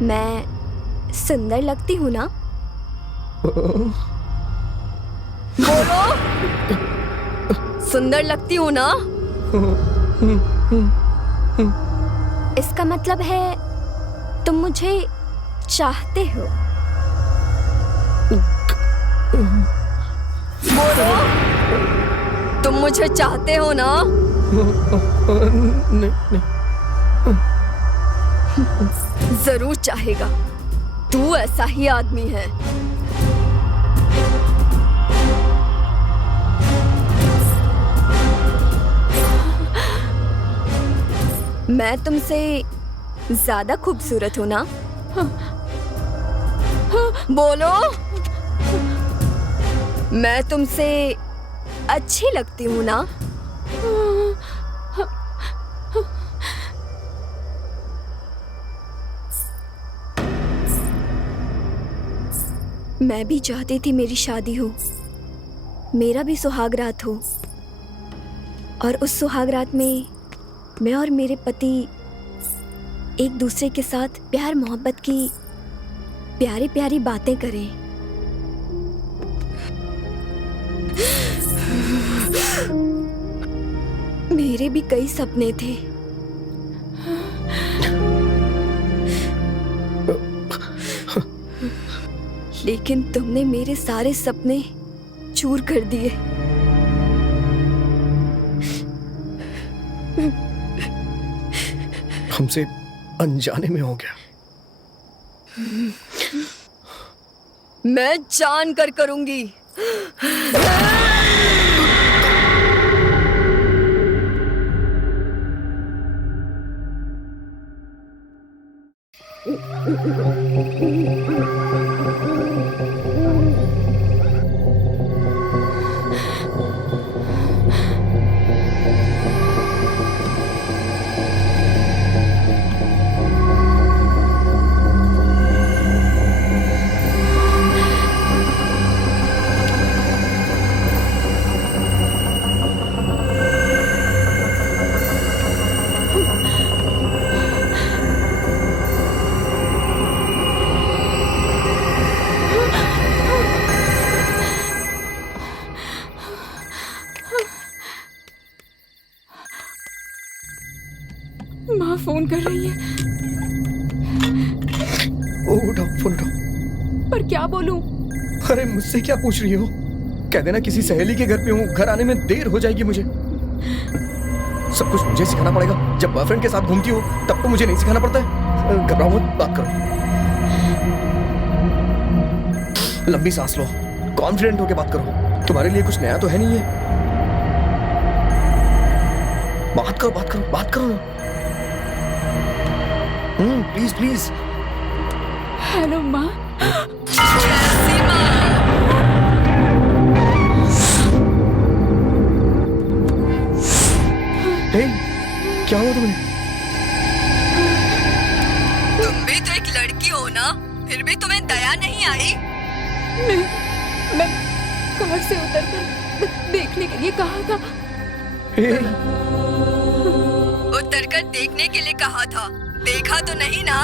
मैं सुंदर लगती हूँ ना? बोलो, सुंदर लगती हूँ ना? इसका मतलब है तुम मुझे चाहते हो। बोलो, तुम मुझे चाहते हो ना? नहीं। जरूर चाहेगा, तू ऐसा ही आदमी है। मैं तुमसे ज्यादा खूबसूरत हूं ना? बोलो, मैं तुमसे अच्छी लगती हूँ ना? मैं भी चाहती थी मेरी शादी हो, मेरा भी सुहागरात हो, और उस सुहागरात में मैं और मेरे पति एक दूसरे के साथ प्यार मोहब्बत की प्यारी प्यारी बातें करें। मेरे भी कई सपने थे, लेकिन तुमने मेरे सारे सपने चूर कर दिए। हमसे अनजाने में हो गया। मैं जान कर करूंगी। माँ फोन कर रही है। ओ उठाओ, फोन उठाओ। पर क्या बोलूं? अरे मुझसे क्या पूछ रही हो? कह देना किसी सहेली के घर पे हूँ, घर आने में देर हो जाएगी मुझे। सब कुछ मुझे सिखाना पड़ेगा? जब बॉयफ्रेंड के साथ घूमती हो तब तो मुझे नहीं सिखाना पड़ता है। घबराओ मत, बात करो। लंबी सांस लो, कॉन्फिडेंट होके बात करो। तुम्हारे लिए कुछ नया तो है नहीं है। बात करो, बात करो, बात करो। Please please. हेलो माँ। क्या हुआ तुम्हें? तुम भी तो एक लड़की हो ना, फिर भी तुम्हें दया नहीं आई? मैं कार से उतरकर देखने के लिए कहा था। उतरकर देखने के लिए कहा था, देखा तो नहीं ना?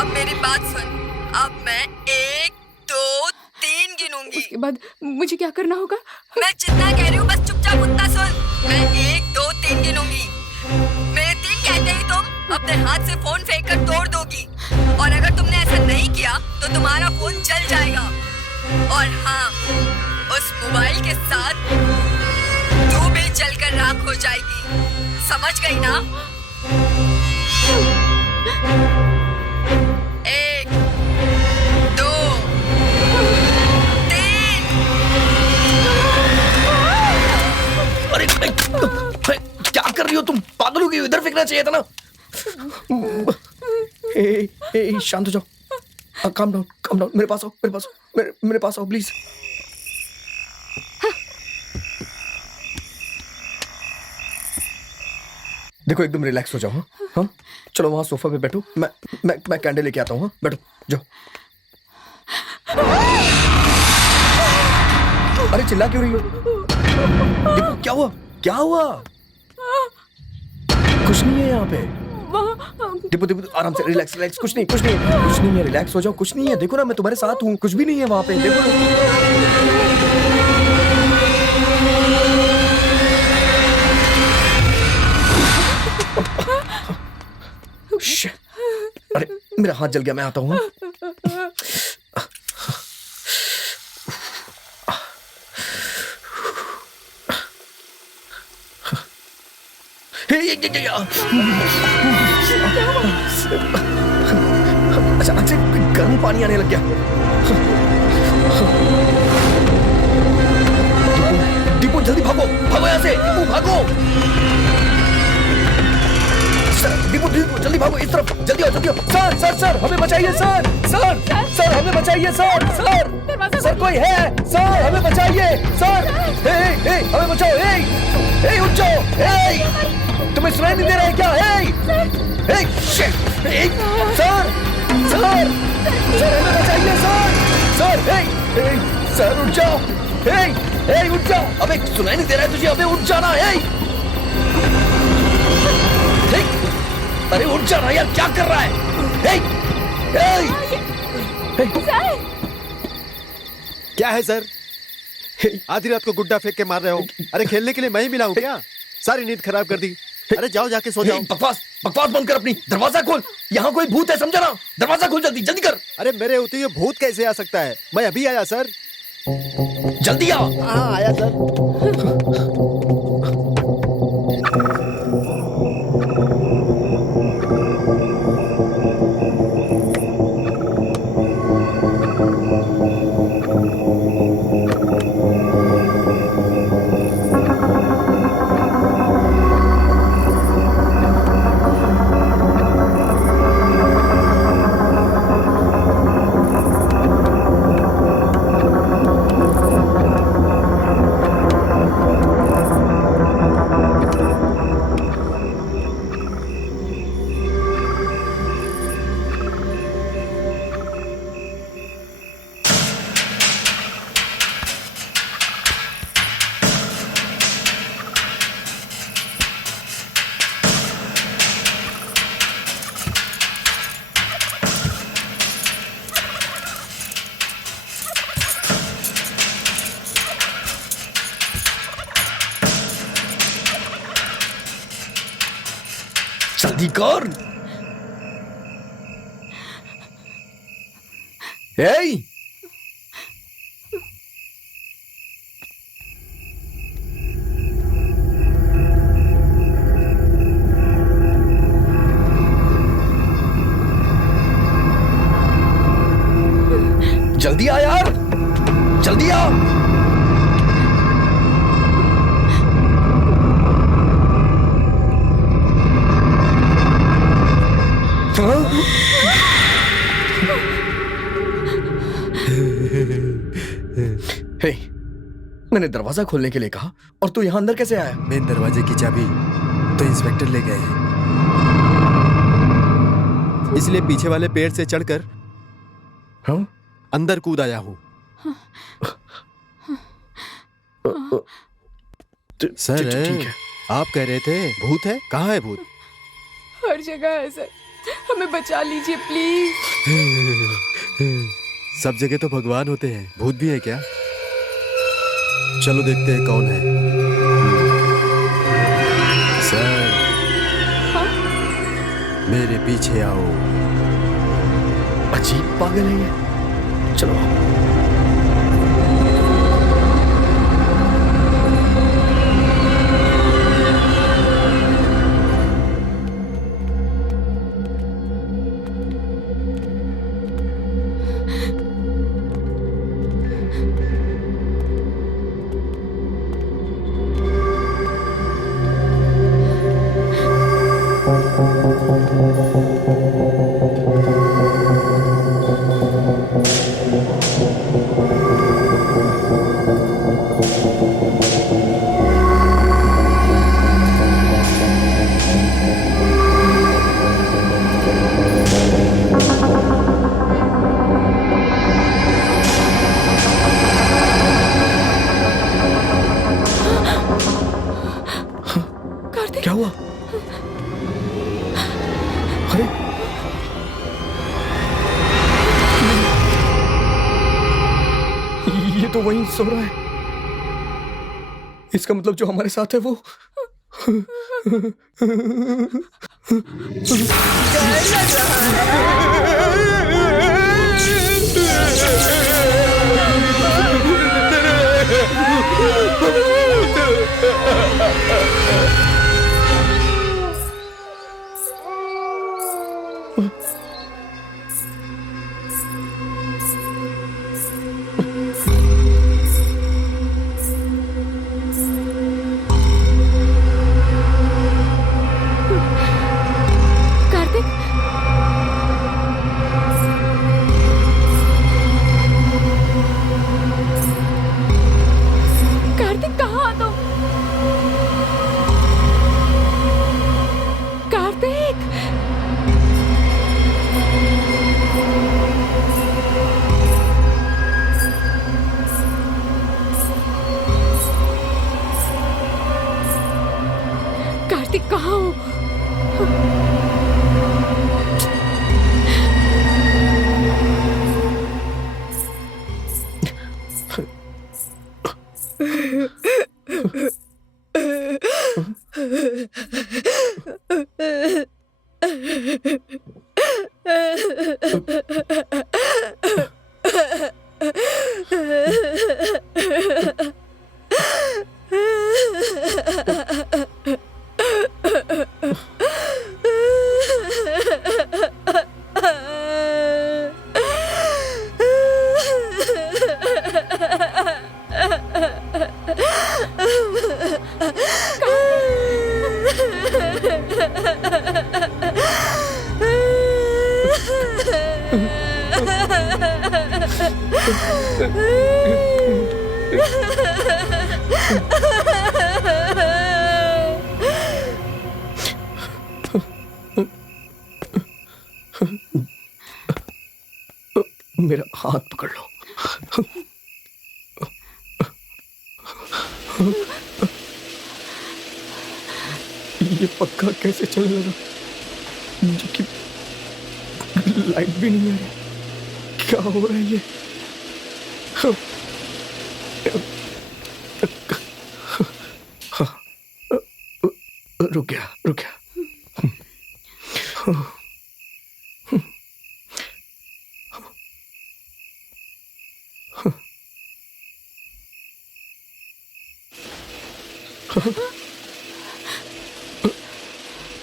अब मेरी बात सुन, अब मैं 1, 2, 3 गिनूंगी। उसके बाद मुझे क्या करना होगा? मैं जितना कह रही हूँ बस चुपचाप उतना सुन। मैं 1, 2, 3 गिनूंगी। मेरे 3 कहते ही तुम अपने हाथ से फोन फेंक कर तोड़ दोगी, और अगर तुमने ऐसा नहीं किया तो तुम्हारा फोन जल जाएगा। और हाँ, उस मोबाइल के साथ तू भी जलकर राख हो जाएगी। समझ गई ना? 1, 2, 3। अरे क्या कर रही हो तुम? पागल हो गई हो? इधर फेंकना चाहिए था ना। शांत हो जाओ। Calm down, calm down. मेरे पास आओ, मेरे पास आओ, मेरे पास आओ प्लीज। देखो एकदम रिलैक्स हो जाओ। हाँ, चलो वहां सोफा पे बैठो। मैं कैंडल लेके आता हूँ। हाँ, बैठो, जाओ। अरे चिल्ला क्यों रही हो? देखो क्या हुआ, क्या हुआ? कुछ नहीं है यहाँ पे। डिपो डिपो, आराम से, रिलैक्स रिलैक्स। कुछ नहीं, कुछ नहीं, कुछ नहीं है। रिलैक्स हो जाओ, कुछ नहीं है। देखो ना, मैं तुम्हारे साथ हूँ। कुछ भी नहीं है वहाँ पे, देखो ना। अरे मेरा हाथ जल गया, मैं आता हूँ। अचानक से गर्म पानी आने लग गया। दीपू जल्दी भागो, भागो यहाँ से, दीपू भागो। दीपू दीपू जल्दी भागो इस तरफ, जल्दी आओ जल्दी आओ। सर सर सर हमें बचाइए सर, सर सर हमें बचाइए सर, सर सर कोई है सर, हमें बचाइए सर। हे हमें बचाओ, हे उठ जाओ, हे तुम्हें सुनाई नहीं दे रहा है क्या? हे शिट, सर सर सर हमें बचाइए सर, सर सर उठ जाओ, हे उठ जाओ। अबे सुनाई नहीं दे रहा है तुझे? अबे उठ जाना, अरे उठ जाना यार, क्या कर रहा है? क्या है सर? आधी रात को गुड्डा फेंक के मार रहे हो? अरे खेलने के लिए मैं ही मिला हूँ क्या? सारी नींद खराब कर दी। अरे जाओ जाके सो जाओ। बकवास बकवास बंद कर अपनी, दरवाजा खोल, यहाँ कोई भूत है समझा ना, दरवाजा खोल जल्दी जल्दी कर। अरे मेरे होते ये भूत कैसे आ सकता है? मैं अभी आया सर। जल्दी आओ। हाँ आया सर। जल्दी कर। हे जल्दी आ यार, जल्दी आ। हे, मैंने दरवाजा खोलने के लिए कहा और तू यहाँ अंदर कैसे आया? मेन दरवाजे की चाबी तो इंस्पेक्टर ले गए हैं, इसलिए पीछे वाले पेड़ से चढ़कर हाँ? अंदर कूद आया हूँ। सर ठीक है। आप कह रहे थे भूत है, कहाँ है भूत? हर जगह है सर, हमें बचा लीजिए प्लीज। सब जगह तो भगवान होते हैं, भूत भी है क्या? चलो देखते हैं कौन है। सर हाँ? मेरे पीछे आओ। अजीब पागल है ये। चलो क्या हुआ? अरे ये तो वहीं सो रहा है। इसका मतलब जो हमारे साथ है वो मेरा हाथ पकड़ लो। ये पक्का कैसे चलने लगा, जबकि लाइट भी नहीं आ रही। क्या हो रहा है ये? रुक गया, रुक गया।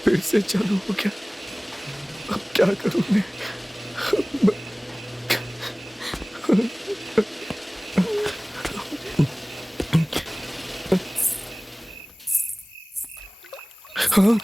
फिर से चालू हो गया। अब क्या करूं मैं? हाँ?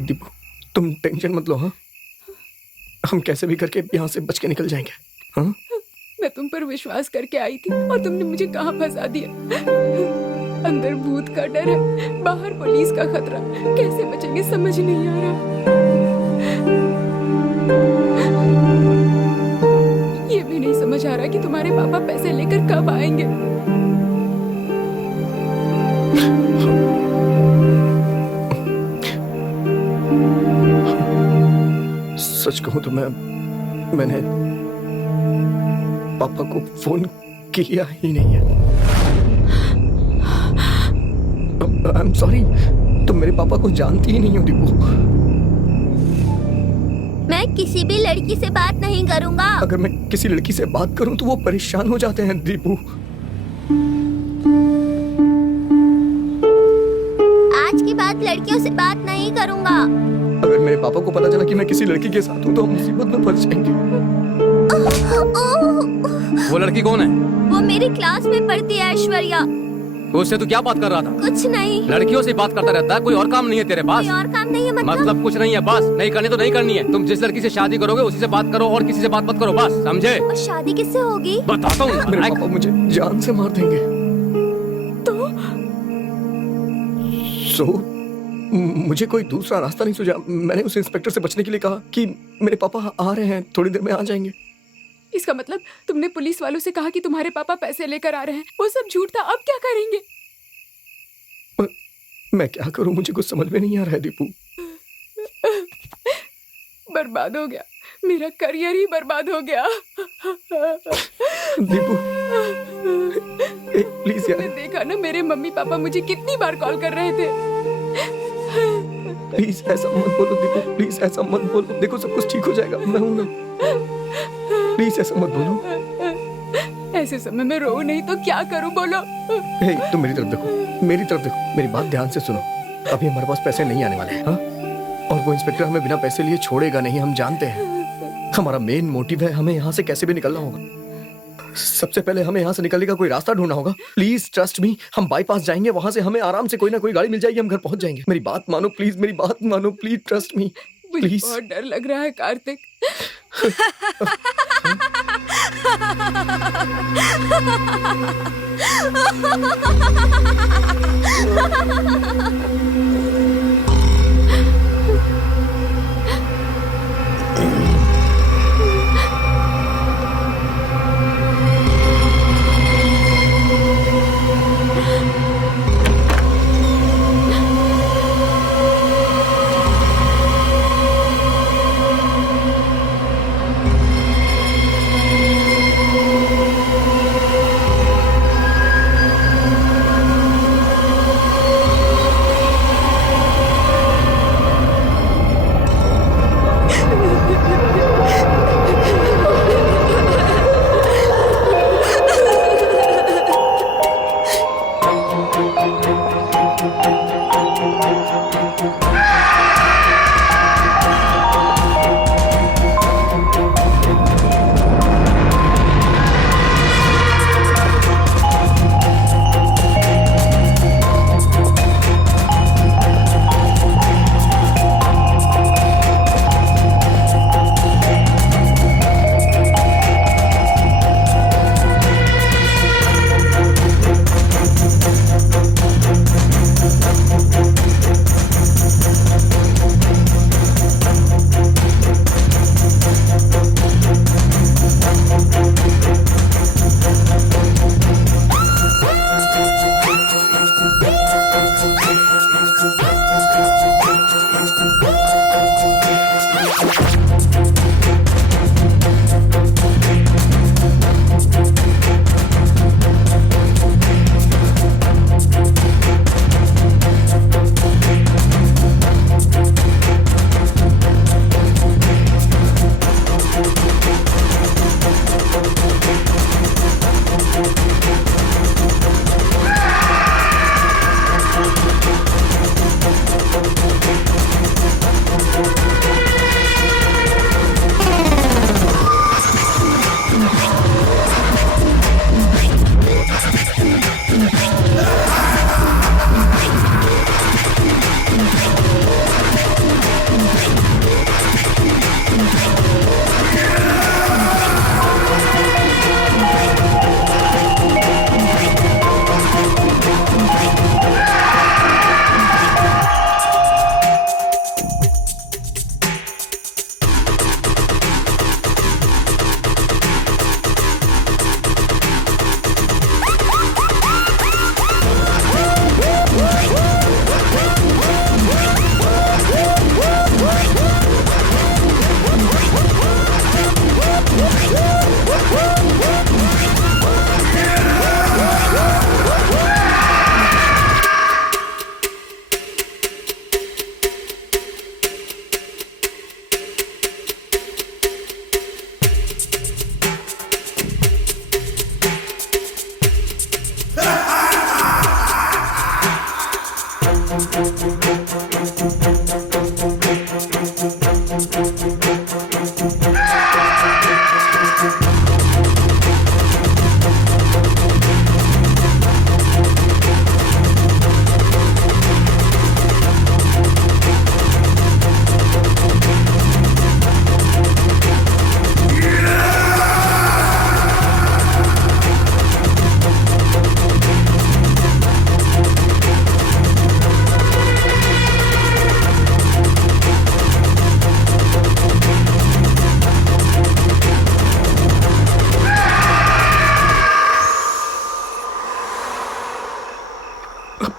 दीपू, तुम टेंशन मत लो। हाँ, हम कैसे भी करके यहाँ से बच के निकल जाएंगे। हाँ, मैं तुम पर विश्वास करके आई थी और तुमने मुझे कहाँ फंसा दिया। अंदर भूत का डर है, बाहर पुलिस का खतरा, कैसे बचेंगे समझ नहीं आ रहा। ये भी नहीं समझ आ रहा कि तुम्हारे पापा पैसे लेकर कब आएंगे। सच कहूं तो मैंने पापा को फोन किया ही नहीं है। आई एम सॉरी, तुम मेरे पापा को जानती ही नहीं हो दीपू। मैं किसी भी लड़की से बात नहीं करूंगा। अगर मैं किसी लड़की से बात करूं तो वो परेशान हो जाते हैं दीपू। आज के बाद लड़कियों से बात नहीं करूंगा। अगर मेरे पापा को पता चला कि मैं किसी लड़की के साथ हूं तो हम मुसीबत में फंस जाएंगे। वो लड़की कौन है? वो मेरी क्लास में पढ़ती है, ऐश्वर्या। उससे तू क्या बात कर रहा था? कुछ नहीं। लड़कियों से बात करता रहता है, कोई और काम नहीं है तेरे पास? कोई और काम नहीं है मतलब कुछ नहीं है, बस नहीं करनी तो नहीं करनी है। तुम जिस लड़की से शादी करोगे उसी से बात करो और किसी से बात मत करो, बस समझे? और शादी किससे होगी? बताता हूँ। मेरे पापा मुझे जान से मार देंगे। तो मुझे कोई दूसरा रास्ता नहीं सूझा। मैंने उस इंस्पेक्टर से बचने के लिए कहा कि मेरे पापा आ रहे हैं, थोड़ी देर में आ जाएंगे। इसका मतलब तुमने पुलिस वालों से कहा कि तुम्हारे पापा पैसे लेकर आ रहे हैं। वो सब झूठ था। अब क्या करेंगे? मैं क्या करूं, मुझे कुछ समझ में नहीं आ रहा है दीपू। बर्बाद हो गया, मेरा करियर ही बर्बाद हो गया। दीपू प्लीज यार। देखा ना, मेरे मम्मी पापा मुझे कितनी बार कॉल कर रहे थे। प्लीज ऐसा मत बोलो दीपू, प्लीज ऐसा मत बोलो। देखो सब कुछ ठीक हो जाएगा, मैं हूं ना। प्लीज ऐसा मत बोलो। ऐसे समय में रो नहीं तो क्या करूं, बोलो। हे, तुम मेरी तरफ देखो, मेरी तरफ देखो, मेरी बात ध्यान से सुनो। अभी हमारे पास पैसे नहीं आने वाले हैं। हाँ? और वो इंस्पेक्टर हमें बिना पैसे लिए छोड़ेगा नहीं, हम जानते हैं। हमारा मेन मोटिव है हमें यहाँ से कैसे भी निकलना होगा। सबसे पहले हमें यहाँ से निकलने का कोई रास्ता ढूंढना होगा। प्लीज ट्रस्ट मी, हम बाईपास जाएंगे, वहां से हमें आराम से कोई ना कोई गाड़ी मिल जाएगी, हम घर पहुंच जाएंगे। मेरी बात मानो प्लीज, मेरी बात मानो प्लीज, ट्रस्ट मी मुझे प्लीज। बहुत डर लग रहा है कार्तिक।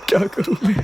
क्या करूं मैं?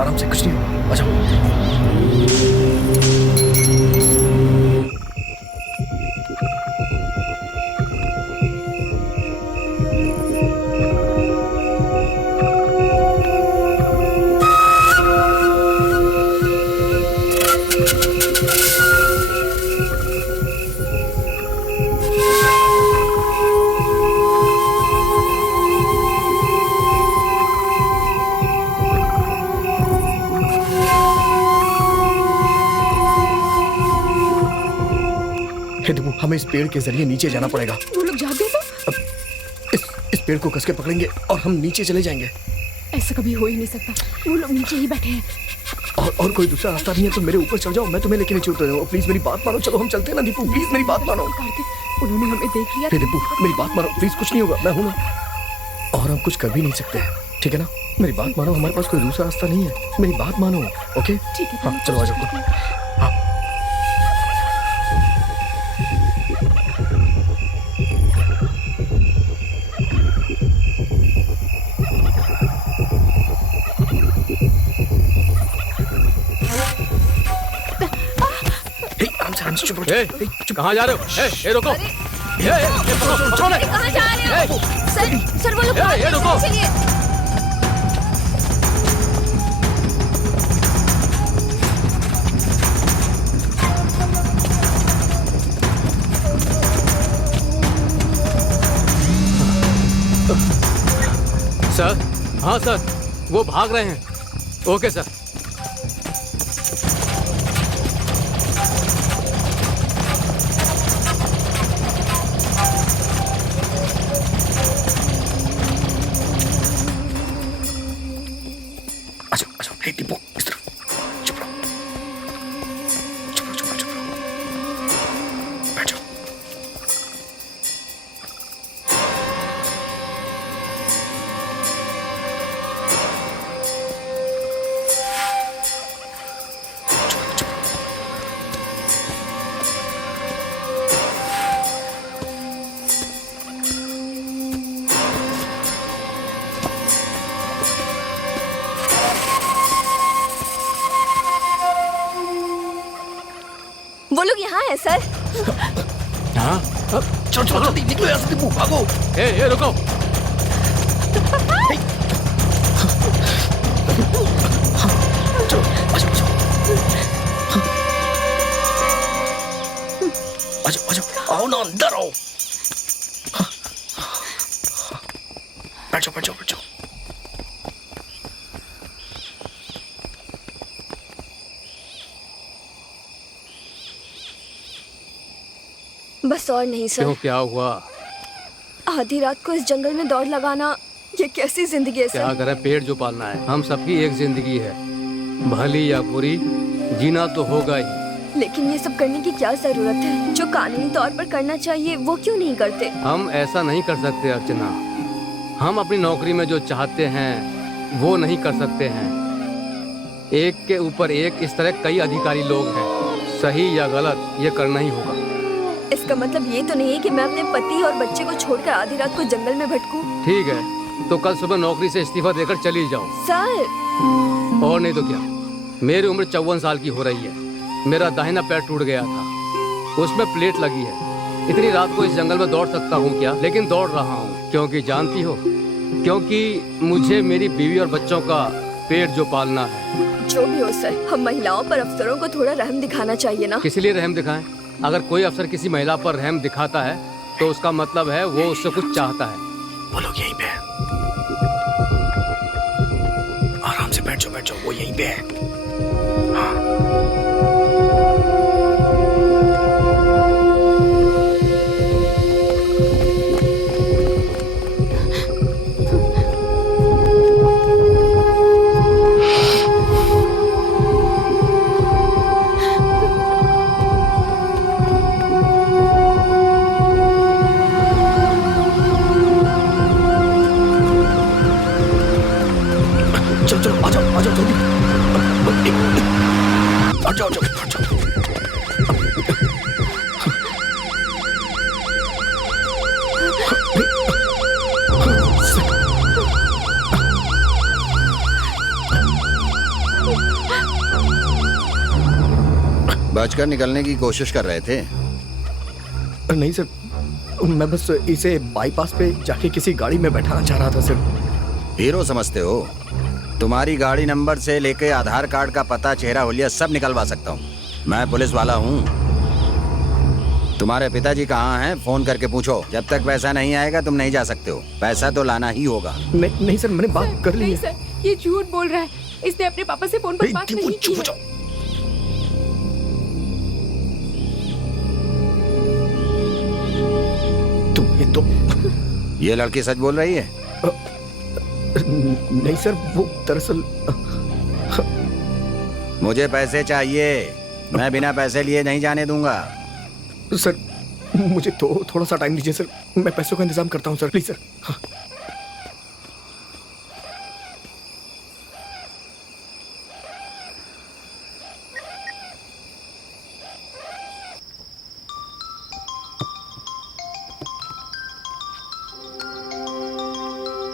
आराम से कुछ नहीं होगा। आ जाओ। डिपू, हमें इस पेड़ के जरिए नीचे जाना पड़ेगा। वो लोग जाग गए तो? इस पेड़ को कस के पकड़ेंगे और हम नीचे चले जाएंगे। ऐसा कभी हो ही नहीं सकता, वो लोग नीचे ही बैठे हैं। और कोई दूसरा रास्ता नहीं है तो मेरे ऊपर चढ़ जाओ, मैं तुम्हें लेके नीचे उतर जाऊँ। प्लीज मेरी बात मानो, चलो हम चलते हैं ना दीपू, प्लीज मेरी बात मानो। कार्तिक, उन्होंने हमें देख लिया। दीपू मेरी बात मानो प्लीज, कुछ नहीं होगा, मैं हूं ना। और हम कुछ कर भी नहीं सकते हैं, ठीक है ना? मेरी बात मानो, हमारे पास कोई दूसरा रास्ता नहीं है, मेरी बात मानो। ओके ठीक है, हाँ चलो आ जाओ। हाँ आराम से चुप रहो। कहाँ जा रहे हो? ए, रुको। कहाँ जा रहे हो? सर वो लोग रुको। चलिए। सर, हाँ सर, वो भाग रहे हैं। Okay sir. हे डिपो, इस तरफ चुप रहो, चुप रहो, बैठ जाओ। वो लोग यहाँ है सर। हाँ? चलो जल्दी निकलो यहाँ से डिपो, भागो। रुको। चलो आ जाओ। जाओ आ जाओ, आओ ना अंदर आओ। बैठ जाओ बैठ जाओ बैठ जाओ। बस और नहीं क्यों, सर। क्या हुआ? आधी रात को इस जंगल में दौड़ लगाना, ये कैसी जिंदगी है क्या सर? करें, पेट जो पालना है। हम सबकी एक जिंदगी है, भली या बुरी, जीना तो होगा ही। लेकिन ये सब करने की क्या जरूरत है? जो कानूनी तौर पर करना चाहिए वो क्यों नहीं करते? हम ऐसा नहीं कर सकते अर्चना। हम अपनी नौकरी में जो चाहते हैं वो नहीं कर सकते हैं। एक के ऊपर एक इस तरह कई अधिकारी लोग हैं। सही या गलत ये करना ही होगा। इसका मतलब ये तो नहीं है कि मैं अपने पति और बच्चे को छोड़कर आधी रात को जंगल में भटकूं? ठीक है, तो कल सुबह नौकरी से इस्तीफा देकर चली जाओ। सर, और नहीं तो क्या। मेरी उम्र 54 साल की हो रही है। मेरा दाहिना पैर टूट गया था, उसमें प्लेट लगी है। इतनी रात को इस जंगल में दौड़ सकता हूँ क्या? लेकिन दौड़ रहा हूँ क्योंकि जानती हो, क्योंकि मुझे मेरी बीवी और बच्चों का पेट जो पालना है। जो भी हो सर, हम महिलाओं पर अफसरों को थोड़ा रहम दिखाना चाहिए ना। किस लिए रहम दिखाएं? अगर कोई अफसर किसी महिला पर रहम दिखाता है तो उसका मतलब है वो उससे कुछ चाहता है। वो लोग यहीं पे हैं। आराम से बैठ जाओ, वो यहीं पे है। चलो आ जाओ जल्दी। आ जाओ आ जाओ। बचकर निकलने की कोशिश कर रहे थे। नहीं सर, मैं बस इसे बाईपास पे जाके किसी गाड़ी में बैठाना चाह रहा था सर। हीरो समझते हो? तुम्हारी गाड़ी नंबर से लेके आधार कार्ड का पता, चेहरा, हुलिया सब निकलवा सकता हूँ। मैं पुलिस वाला हूँ। तुम्हारे पिताजी कहाँ हैं? फोन करके पूछो। जब तक पैसा नहीं आएगा तुम नहीं जा सकते हो। पैसा तो लाना ही होगा। नहीं सर, मैंने बात कर ली नहीं है। सर, ये झूठ बोल रहा है। इसने अपने पापा से फोन पर बात नहीं की है। ये लड़की सच बोल रही है? नहीं सर, वो दरअसल मुझे पैसे चाहिए। मैं बिना पैसे लिए नहीं जाने दूंगा। सर मुझे तो थोड़ा सा टाइम दीजिए सर, मैं पैसों का इंतजाम करता हूँ सर, प्लीज सर। हाँ।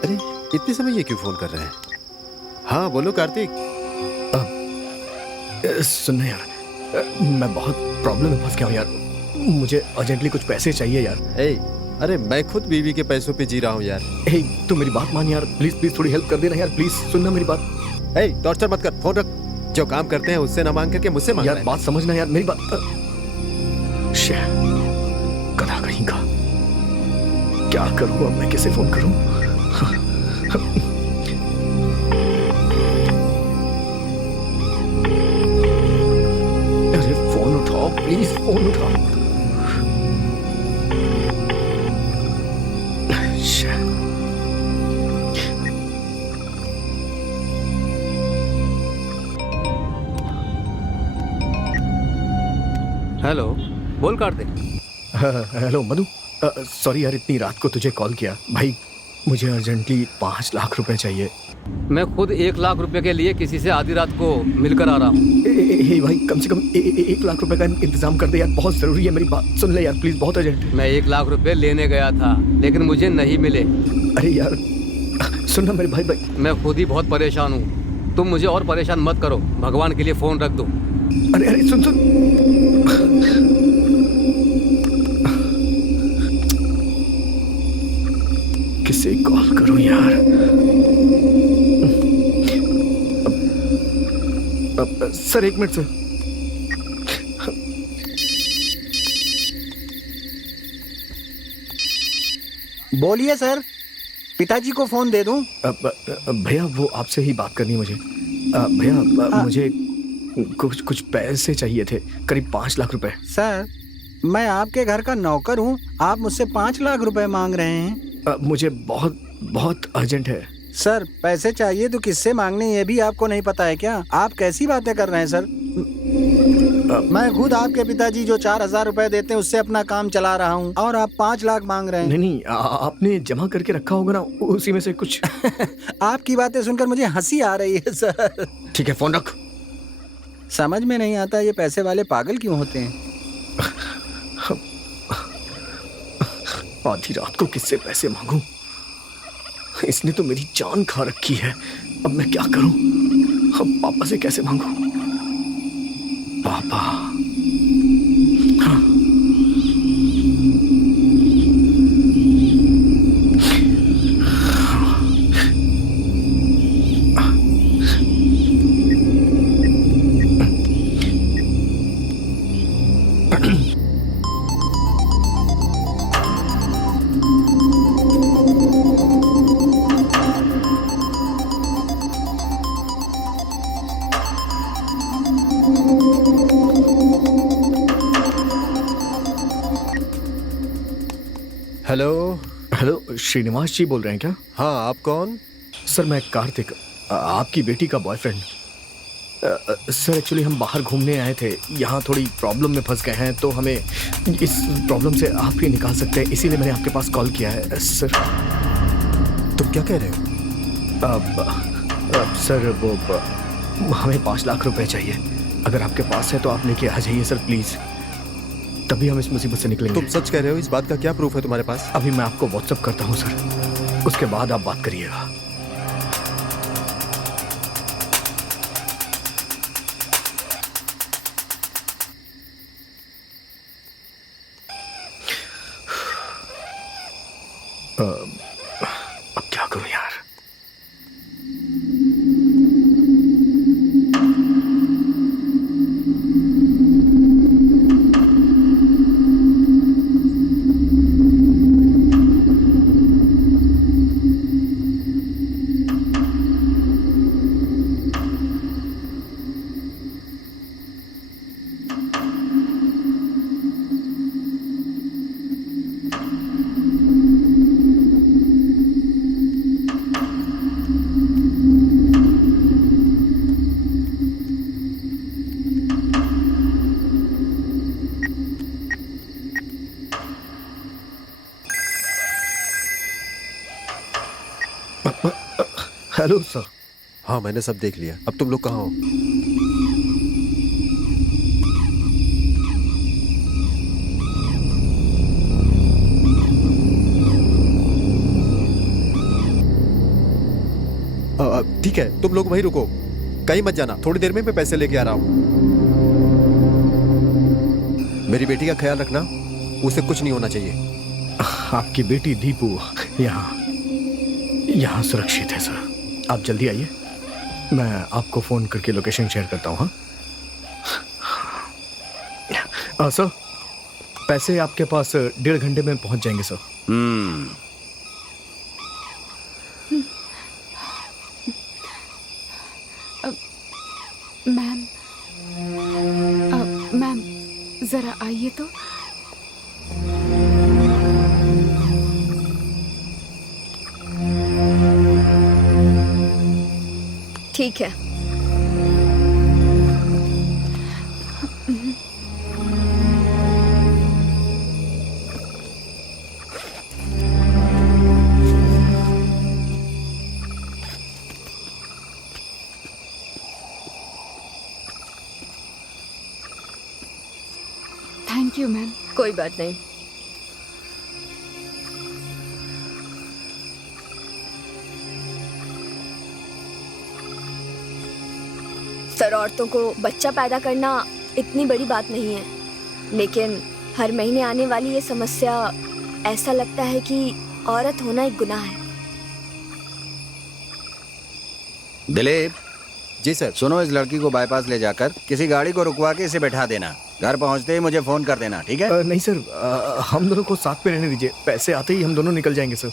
अरे इतने समय ये क्यों फोन कर रहे हैं? हाँ बोलो कार्तिक। सुनना यार, मैं बहुत प्रॉब्लम में फंस गया हूँ यार। मुझे अर्जेंटली कुछ पैसे चाहिए यार। अरे मैं खुद बीवी के पैसों पे जी रहा हूँ यार। तू मेरी बात मान यार, प्लीज प्लीज थोड़ी हेल्प कर देना यार, प्लीज सुनना मेरी बात। टॉर्चर मत कर, फोन रख। जो काम करते हैं उससे ना मांग करके मुझसे मांग यार बात समझना यार, मेरी बात। गधा कहीं का, क्या करूँ अब मैं, कैसे फोन करूँ? अरे फोन उठाओ प्लीज, फोन उठाओ। हेलो, बोल कार्तिक। हेलो मधु, सॉरी यार इतनी रात को तुझे कॉल किया। भाई मुझे अर्जेंटली 5 लाख रुपए चाहिए। मैं खुद 1 लाख रुपए के लिए किसी से आधी रात को मिलकर आ रहा हूँ। भाई कम से कम 1 लाख रुपए का इंतजाम कर दे यार, बहुत जरूरी है। मेरी बात सुन ले यार प्लीज, बहुत अर्जेंट है। मैं 1 लाख रुपए लेने गया था लेकिन मुझे नहीं मिले। अरे यार सुनना मेरे भाई। मैं खुद ही बहुत परेशान हूँ, तुम मुझे और परेशान मत करो। भगवान के लिए फोन रख दो। अरे सुन किसे कॉल करूं यार? Sir 1 minute sir. बोलिए सर, पिताजी को फोन दे दूं? भैया वो आपसे ही बात करनी है मुझे। भैया मुझे कुछ पैसे चाहिए थे, करीब 5 लाख रुपए। सर, मैं आपके घर का नौकर हूँ, आप मुझसे 5 लाख रुपए मांग रहे हैं? मुझे बहुत बहुत अर्जेंट है। सर, पैसे चाहिए तो किससे मांगने ये भी आपको नहीं पता है क्या? आप कैसी बातें कर रहे हैं सर? मैं खुद आपके पिताजी जो 4,000 रुपए देते हैं उससे अपना काम चला रहा हूँ, और आप 5 लाख मांग रहे हैं। नहीं, आपने जमा करके रखा होगा ना, उसी में से कुछ। आपकी बातें सुनकर मुझे हंसी आ रही है सर। ठीक है, फोन रख। समझ में नहीं आता ये पैसे वाले पागल क्यों होते हैं। आधी रात को किससे पैसे मांगूं? इसने तो मेरी जान खा रखी है। अब मैं क्या करूं? अब पापा से कैसे मांगूं? पापा। हाँ। हेलो। हेलो, श्रीनिवास जी बोल रहे हैं क्या? हाँ, आप कौन? सर मैं कार्तिक, आपकी बेटी का बॉयफ्रेंड। सर एक्चुअली हम बाहर घूमने आए थे, यहाँ थोड़ी प्रॉब्लम में फंस गए हैं, तो हमें इस प्रॉब्लम से आप ही निकाल सकते हैं, इसीलिए मैंने आपके पास कॉल किया है। सर तुम क्या कह रहे हो? सर वो हमें 5 लाख रुपए चाहिए। अगर आपके पास है तो आप लेके आ जाइए सर प्लीज, तभी हम इस मुसीबत से निकलेंगे। तुम सच कह रहे हो? इस बात का क्या प्रूफ है तुम्हारे पास? अभी मैं आपको व्हाट्सएप करता हूँ सर, उसके बाद आप बात करिएगा। अब क्या करूं यार? Hello sir. हाँ, मैंने सब देख लिया। अब तुम लोग कहाँ हो? ठीक है, तुम लोग वहीं रुको, कहीं मत जाना। थोड़ी देर में मैं पैसे लेके आ रहा हूँ। मेरी बेटी का ख्याल रखना, उसे कुछ नहीं होना चाहिए। आपकी बेटी दीपू यहाँ सुरक्षित है सर, आप जल्दी आइए। मैं आपको फोन करके लोकेशन शेयर करता हूँ। हाँ सर, पैसे आपके पास 1.5 घंटे में पहुंच जाएंगे सर। मैम जरा आइए तो। ठीक है। Thank you ma'am. कोई बात नहीं। सर, औरतों को बच्चा पैदा करना इतनी बड़ी बात नहीं है, लेकिन हर महीने आने वाली ये समस्या, ऐसा लगता है कि औरत होना एक गुनाह है। दिलीप जी सर। सुनो, इस लड़की को बाईपास ले जाकर किसी गाड़ी को रुकवा के इसे बैठा देना। घर पहुंचते ही मुझे फोन कर देना, ठीक है? नहीं सर, हम दोनों को साथ में रहने दीजिए। पैसे आते ही हम दोनों निकल जाएंगे सर।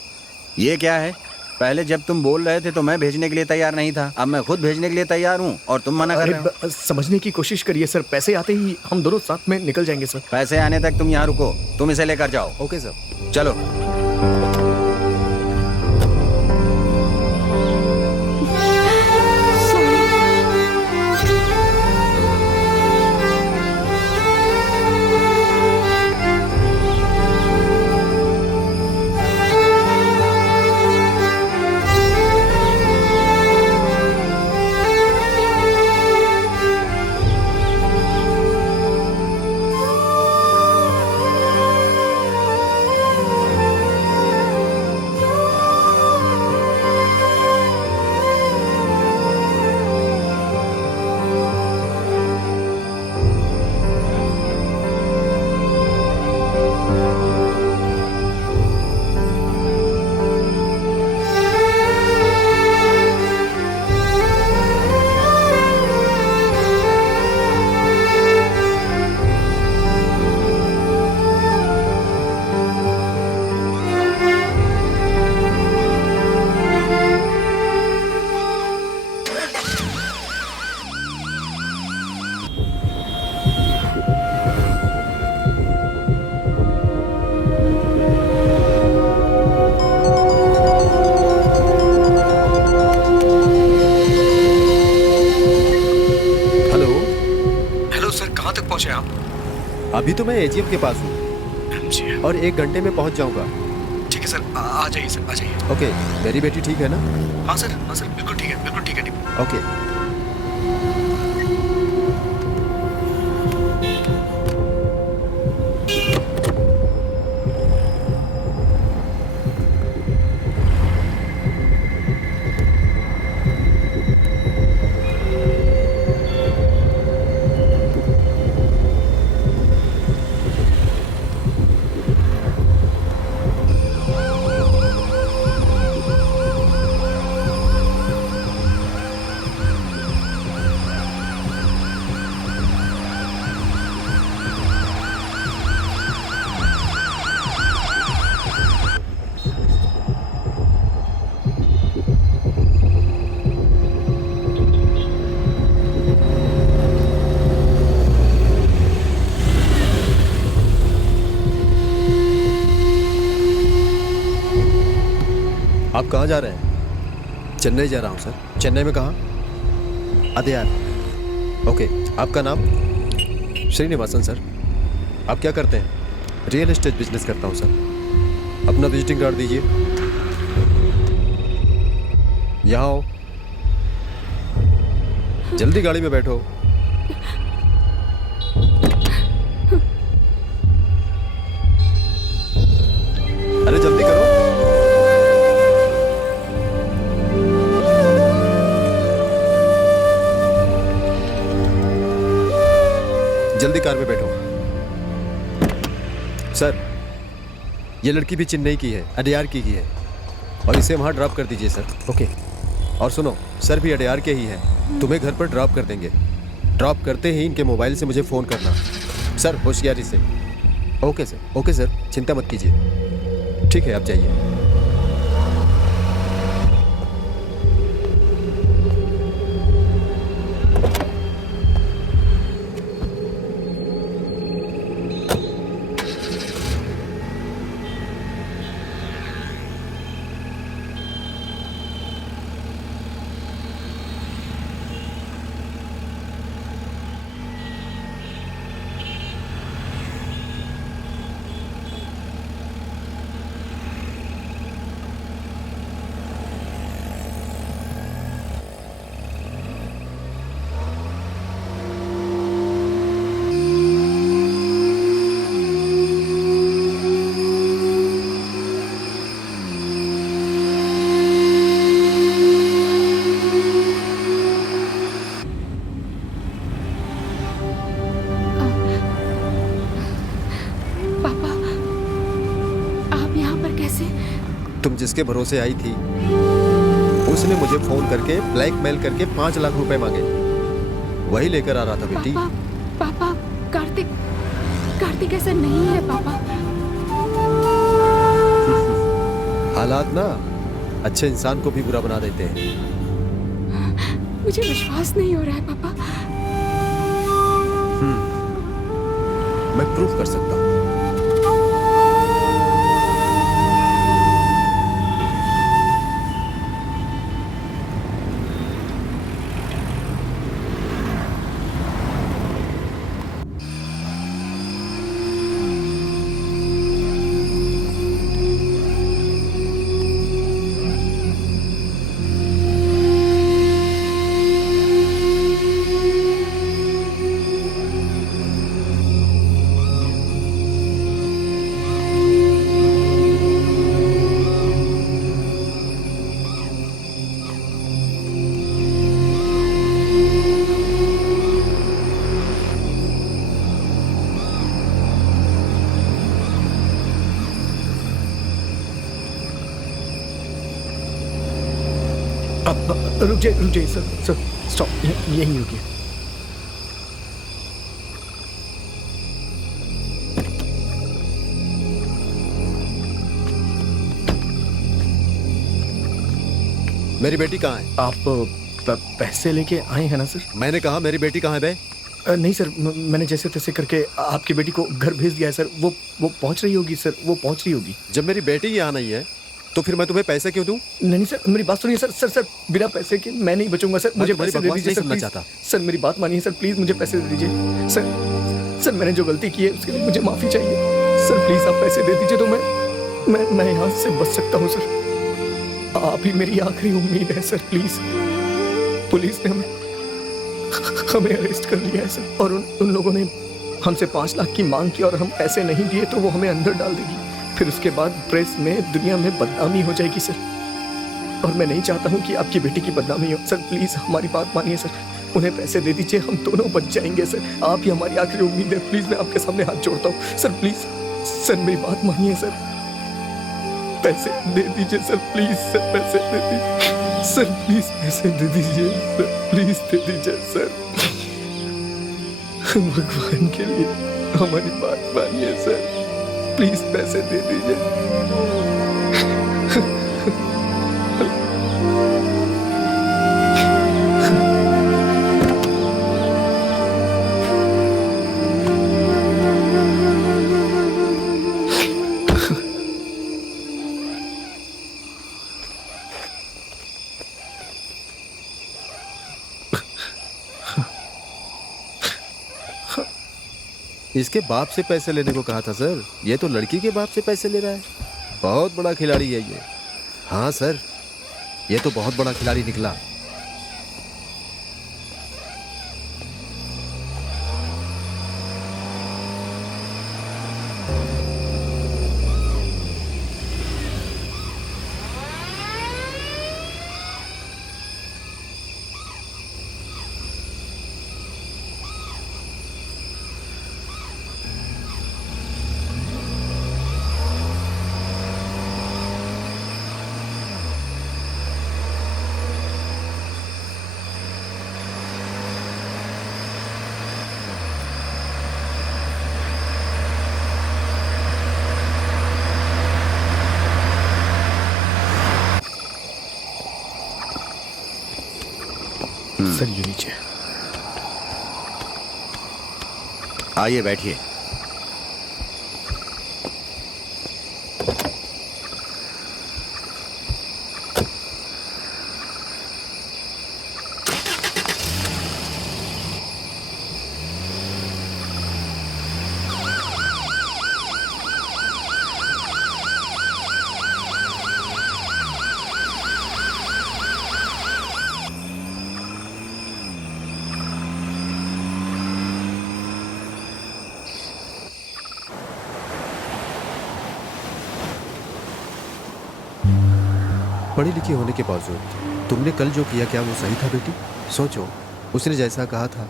ये क्या है? पहले जब तुम बोल रहे थे तो मैं भेजने के लिए तैयार नहीं था, अब मैं खुद भेजने के लिए तैयार हूँ और तुम मना कर रहे हो। समझने की कोशिश करिए सर, पैसे आते ही हम दोनों साथ में निकल जाएंगे सर। पैसे आने तक तुम यहाँ रुको, तुम इसे लेकर जाओ। Okay sir. चलो। अभी तो मैं एजीएम के पास हूँ और 1 घंटे में पहुँच जाऊँगा। ठीक है सर, आ जाइए सर, आ जाइए। ओके, मेरी बेटी ठीक है ना? हाँ सर, बिल्कुल ठीक है, बिल्कुल ठीक है। ओके। आप कहाँ जा रहे हैं? चेन्नई जा रहा हूँ सर। चेन्नई में कहाँ? अदयार। ओके, आपका नाम? श्रीनिवासन सर। आप क्या करते हैं? रियल एस्टेट बिजनेस करता हूँ सर। अपना विजिटिंग कार्ड दीजिए। यहाँ आओ, जल्दी गाड़ी में बैठो। अरे जल्दी करो। जल्दी कार में बैठो। सर, ये लड़की भी चेन्नई की है, अडयार की ही है और इसे वहाँ ड्रॉप कर दीजिए सर। ओके। और सुनो, सर भी अडयार के ही हैं, तुम्हें घर पर ड्रॉप कर देंगे। ड्रॉप करते ही इनके मोबाइल से मुझे फ़ोन करना सर, होशियारी से। ओके सर, ओके सर, चिंता मत कीजिए। ठीक है, आप जाइए। तुम जिसके भरोसे आई थी उसने मुझे फोन करके ब्लैकमेल करके 5 लाख रुपए मांगे, वही लेकर आ रहा था बेटी। पापा, कार्तिक कार्तिक ऐसा नहीं है पापा। हालात ना अच्छे इंसान को भी बुरा बना देते हैं। मुझे विश्वास नहीं हो रहा है पापा। मैं प्रूफ कर सकता हूँ। रुक जाइए सर, सर स्टॉप, यहीं रुकिए। मेरी बेटी कहाँ है? आप पैसे लेके आए हैं ना सर? मैंने कहा मेरी बेटी कहाँ है बे? नहीं सर, मैंने जैसे तैसे करके आपकी बेटी को घर भेज दिया है सर। वो पहुंच रही होगी सर, वो पहुंच रही होगी। जब मेरी बेटी यहाँ नहीं है तो फिर मैं तुम्हें पैसे क्यों दूं? नहीं सर, मेरी बात सुनिए सर। सर बिना पैसे के मैं नहीं बचूंगा सर। मुझे पैसे दे दीजिए सर, प्लीज। सर मेरी बात मानिए सर, प्लीज मुझे पैसे दे दीजिए सर। मैंने जो गलती की है उसके लिए मुझे माफी चाहिए सर। प्लीज आप पैसे दे दीजिए तो मैं यहाँ से बच सकता हूँ सर। आप ही मेरी आखिरी उम्मीद है सर, प्लीज। पुलिस ने हमें अरेस्ट कर लिया है सर, और उन लोगों ने हमसे 5 लाख की मांग की और हम पैसे नहीं दिए तो वो हमें अंदर डाल देगी। फिर उसके बाद प्रेस में, दुनिया में बदनामी हो जाएगी सर, और मैं नहीं चाहता हूँ कि आपकी बेटी की बदनामी हो सर। प्लीज हमारी बात मानिए सर, उन्हें पैसे दे दीजिए, हम दोनों बच जाएंगे सर। आप ही हमारी आखिरी उम्मीद है, प्लीज मैं आपके सामने हाथ जोड़ता हूँ सर। प्लीज सर मेरी बात मानिए सर, पैसे दे दीजिए सर, प्लीज सर पैसे दे दीजिए सर, प्लीज पैसे दे दीजिए सर, प्लीज दे दीजिए सर। भगवान के लिए हमारी बात मानिए सर, प्लीज पैसे दे दीजिए। इसके बाप से पैसे लेने को कहा था सर। ये तो लड़की के बाप से पैसे ले रहा है। बहुत बड़ा खिलाड़ी है ये। हाँ सर, ये तो बहुत बड़ा खिलाड़ी निकला। सर ये नीचे आइए बैठिए। पढ़ी लिखी होने के बावजूद तुमने कल जो किया, क्या वो सही था बेटी? सोचो, उसने जैसा कहा था,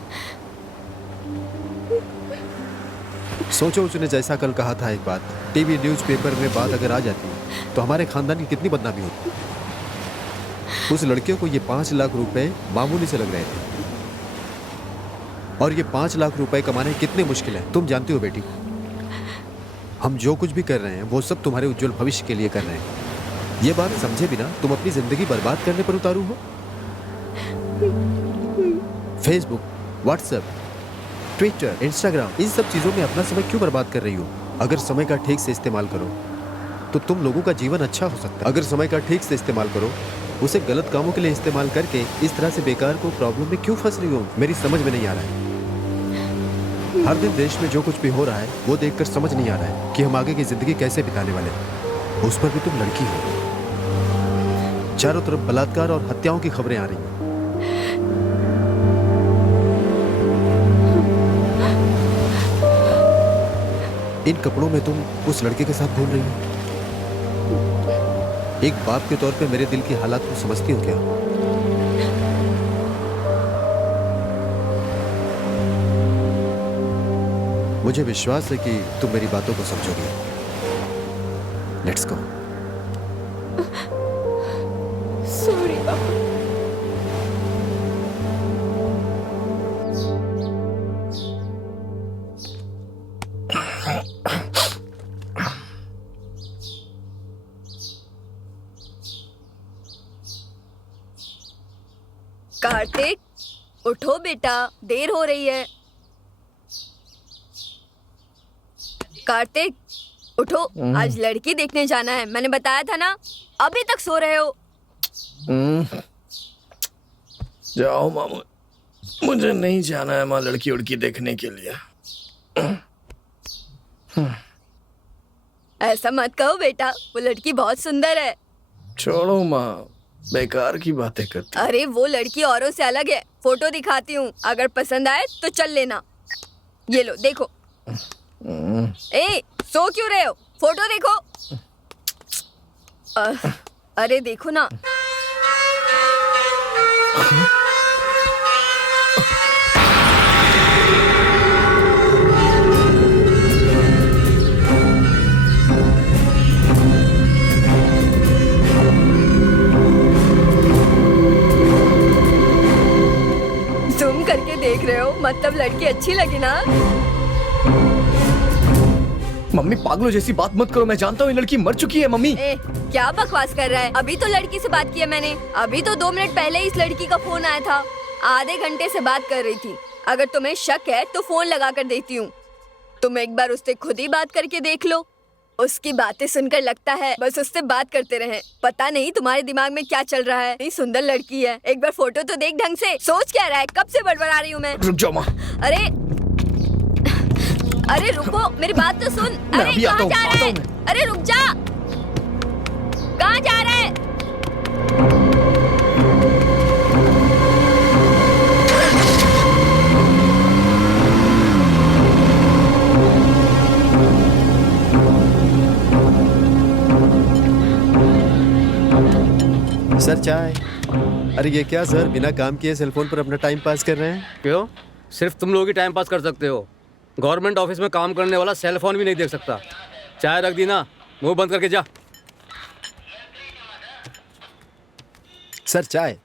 सोचो उसने जैसा कल कहा था, एक बात टीवी न्यूज़पेपर में बात अगर आ जाती तो हमारे खानदान की कितनी बदनामी होती। उस लड़के को ये 5 लाख रुपए मामूली से लग रहे थे, और ये 5 लाख रुपए कमाने कितने मुश्किल है तुम जानती हो बेटी। हम जो कुछ भी कर रहे हैं वो सब तुम्हारे उज्जवल भविष्य के लिए कर रहे हैं। ये बात समझे बिना तुम अपनी जिंदगी बर्बाद करने पर उतारू हो। फेसबुक, व्हाट्सएप, ट्विटर, इंस्टाग्राम, इन सब चीजों में अपना समय क्यों बर्बाद कर रही हो? अगर समय का ठीक से इस्तेमाल करो तो तुम लोगों का जीवन अच्छा हो सकता है। अगर समय का ठीक से इस्तेमाल करो, उसे गलत कामों के लिए इस्तेमाल करके इस तरह से बेकार को प्रॉब्लम में क्यों फंस रही हो? मेरी समझ में नहीं आ रहा है। हर दिन देश में जो कुछ भी हो रहा है वो देखकर समझ नहीं आ रहा है कि हम आगे की जिंदगी कैसे बिताने वाले हैं। उस पर भी तुम लड़की हो। चारों तरफ बलात्कार और हत्याओं की खबरें आ रही हैं। इन कपड़ों में तुम उस लड़के के साथ घूम रही हो। एक बाप के तौर पे मेरे दिल की हालात को समझती हो क्या? मुझे विश्वास है कि तुम मेरी बातों को समझोगी। Let's go. सॉरी पापा। कार्तिक, उठो बेटा, देर हो रही है। कार्तिक, उठो, आज लड़की देखने जाना है, मैंने बताया था ना। अभी तक सो रहे हो। जाओ मामू, मुझे नहीं जाना है माँ लड़की उड़की देखने के लिए। ऐसा मत कहो बेटा, वो लड़की बहुत सुंदर है। छोड़ो माँ, बेकार की बातें करती। अरे वो लड़की औरों से अलग है, फोटो दिखाती हूँ, अगर पसंद आए तो चल लेना। ये लो देखो। ए, सो क्यों रहे हो? फोटो देखो। अरे देखो ना। जूम करके देख रहे हो, मतलब लड़की अच्छी लगी ना? मम्मी पागलों जैसी बात मत करो, मैं जानता हूँ ये लड़की मर चुकी है मम्मी। ए, क्या बकवास कर रहा है? अभी तो लड़की से बात की है मैंने। अभी तो 2 मिनट पहले इस लड़की का फोन आया था। आधे घंटे से बात कर रही थी। अगर तुम्हें शक है तो फोन लगा कर देती हूँ। तुम एक बार उससे खुद ही बात करके देख लो। उसकी बातें सुनकर लगता है बस उससे बात करते रहे। पता नहीं तुम्हारे दिमाग में क्या चल रहा है। इतनी सुंदर लड़की है, एक बार फोटो तो देख ढंग से। सोच क्या रहा है? कब से बड़बड़ा रही हूँ मैं। रुक जाओ माँ। अरे रुको, मेरी बात तो सुन। अरे कहाँ जा रहा है? अरे रुक जा, कहाँ जा रहा है? सर चाय। अरे ये क्या सर, बिना काम किए सेलफोन पर अपना टाइम पास कर रहे हैं? क्यों? सिर्फ तुम लोग ही टाइम पास कर सकते हो। गवर्नमेंट ऑफिस में काम करने वाला सेल फोन भी नहीं देख सकता। चाय रख दी ना, मुंह बंद करके जा। सर चाय।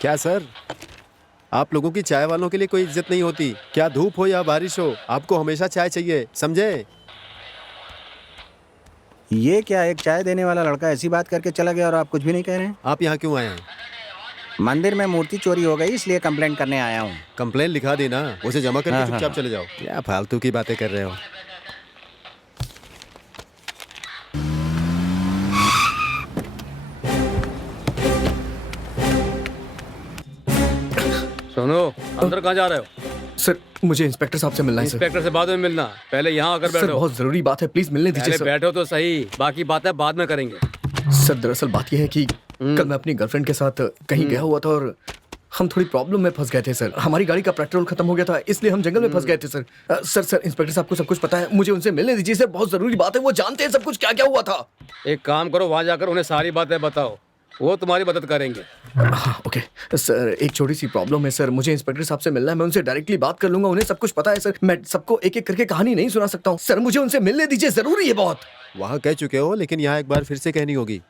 क्या सर, आप लोगों की चाय वालों के लिए कोई इज्जत नहीं होती क्या? धूप हो या बारिश हो, आपको हमेशा चाय चाहिए, समझे? ये क्या, एक चाय देने वाला लड़का ऐसी बात करके चला गया और आप कुछ भी नहीं कह रहे हैं? आप यहाँ क्यों आए हैं? मंदिर में मूर्ति चोरी हो गई, इसलिए कंप्लेंट करने आया हूँ। कंप्लेन लिखा देना, उसे जमा करके चुपचाप चले जाओ। क्या फालतू की बातें कर रहे हो? सुनो, अंदर कहाँ जा रहे हो? सर मुझे इंस्पेक्टर साहब से मिलना है। सर इंस्पेक्टर से बाद में मिलना, पहले यहाँ आकर सर बैठो। बहुत जरूरी बात है, प्लीज मिलने दीजिए पहले सर। बैठो तो सही, बाकी बातें बाद में करेंगे। सर दरअसल बात यह है कि कल मैं अपनी गर्लफ्रेंड के साथ कहीं गया हुआ था और हम थोड़ी प्रॉब्लम में फंस गए थे सर। हमारी गाड़ी का पेट्रोल खत्म हो गया था, इसलिए हम जंगल में फंस गए थे सर। सर इंस्पेक्टर साहब को सब कुछ पता है, मुझे उनसे मिलने दीजिए सर, बहुत जरूरी बात है, वो जानते हैं सब कुछ क्या क्या हुआ था। एक काम करो, वहां जाकर उन्हें सारी बातें बताओ, वो तुम्हारी मदद करेंगे। हाँ ओके सर, एक छोटी सी प्रॉब्लम है सर, मुझे इंस्पेक्टर साहब से मिलना है, मैं उनसे डायरेक्टली बात कर लूंगा, उन्हें सब कुछ पता है सर। मैं सबको एक एक करके कहानी नहीं सुना सकता हूँ सर, मुझे उनसे मिलने दीजिए, जरूरी है बहुत। वहाँ कह चुके हो, लेकिन यहाँ एक बार फिर से कहनी होगी।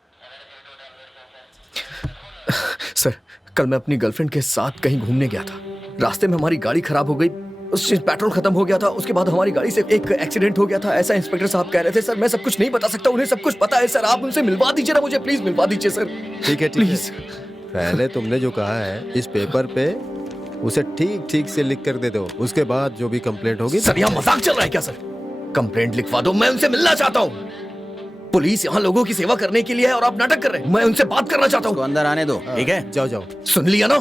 सर, कल मैं अपनी गर्लफ्रेंड के साथ कहीं घूमने गया था। रास्ते में हमारी गाड़ी खराब हो गई, उससे पेट्रोल खत्म हो गया था। उसके बाद हमारी गाड़ी से एक एक्सीडेंट हो गया था, ऐसा इंस्पेक्टर साहब कह रहे थे। सर, मैं सब कुछ नहीं बता सकता, उन्हें सब कुछ पता है। सर, आप उनसे मिलवा दीजिए ना मुझे, प्लीज मिलवा दीजिए सर। ठीक है, प्लीज। पहले तुमने जो कहा है इस पेपर पे उसे ठीक ठीक से लिख कर दे दो। उसके बाद जो भी कंप्लेंट होगी। सर, यहाँ मजाक चल रहा है क्या सर? कंप्लेंट लिखवा दो, मैं उनसे मिलना चाहता हूँ। पुलिस यहाँ लोगों की सेवा करने के लिए है और आप नाटक कर रहे हैं। मैं उनसे बात करना चाहता हूँ। अंदर आने दो, ठीक है? जाओ जाओ। सुन लिया ना?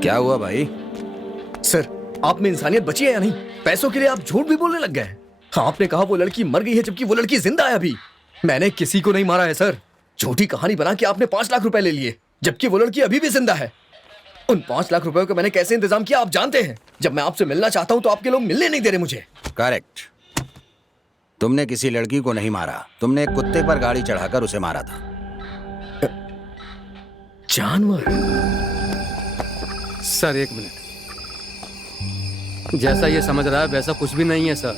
क्या हुआ भाई? सर, आप में इंसानियत बची है या नहीं? पैसों के लिए आप झूठ भी बोलने लग गए। हाँ, आपने कहा वो लड़की मर गई है, जबकि वो लड़की जिंदा है अभी। मैंने किसी को नहीं मारा है सर। झूठी कहानी बना के आपने 5 लाख रुपए ले लिए, जबकि वो लड़की अभी भी जिंदा है। उन 5 लाख रुपए का मैंने कैसे इंतजाम किया आप जानते हैं। जब मैं आपसे मिलना चाहता हूँ तो आपके लोग मिलने नहीं दे रहे मुझे। करेक्ट। तुमने किसी लड़की को नहीं मारा, तुमने एक कुत्ते पर गाड़ी चढ़ाकर उसे मारा था। जानवर? सर, एक मिनट। जैसा ये समझ रहा है वैसा कुछ भी नहीं है सर।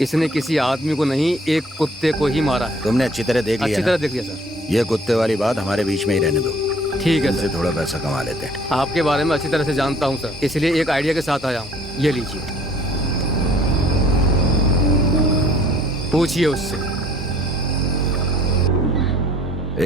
इसने किसी आदमी को नहीं, एक कुत्ते को ही मारा है। तुमने अच्छी तरह देख लिया अच्छी ना? तरह देख लिया सर। ये कुत्ते वाली बात हमारे बीच में ही रहने दो। ठीक है इनसे सर। थोड़ा पैसा कमा लेते हैं। आपके बारे में अच्छी तरह से जानता हूँ सर, इसलिए एक आइडिया के साथ आया हूँ। ये लीजिए, पूछिए उससे।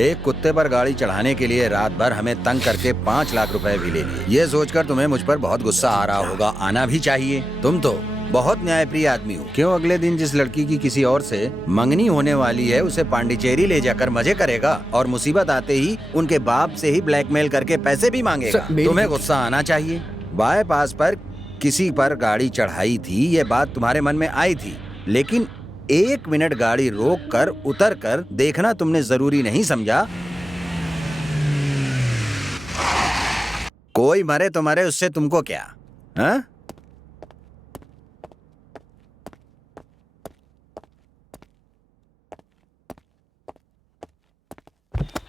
एक कुत्ते पर गाड़ी चढ़ाने के लिए रात भर हमें तंग करके 5 लाख रुपए भी ले लिए। ये सोचकर तुम्हें मुझ पर बहुत गुस्सा आ रहा होगा, आना भी चाहिए। तुम तो बहुत न्यायप्रिय आदमी हो। क्यों अगले दिन जिस लड़की की किसी और से मंगनी होने वाली है उसे पांडिचेरी ले जाकर मजे करेगा और मुसीबत आते ही उनके बाप से ही ब्लैकमेल करके पैसे भी मांगेगा? तुम्हें गुस्सा आना चाहिए। बाईपास पर किसी पर गाड़ी चढ़ाई थी, ये बात तुम्हारे मन में आई थी, लेकिन 1 मिनट गाड़ी रोक कर उतर कर देखना तुमने जरूरी नहीं समझा? कोई मरे तो मरे, उससे तुमको क्या? हाँ?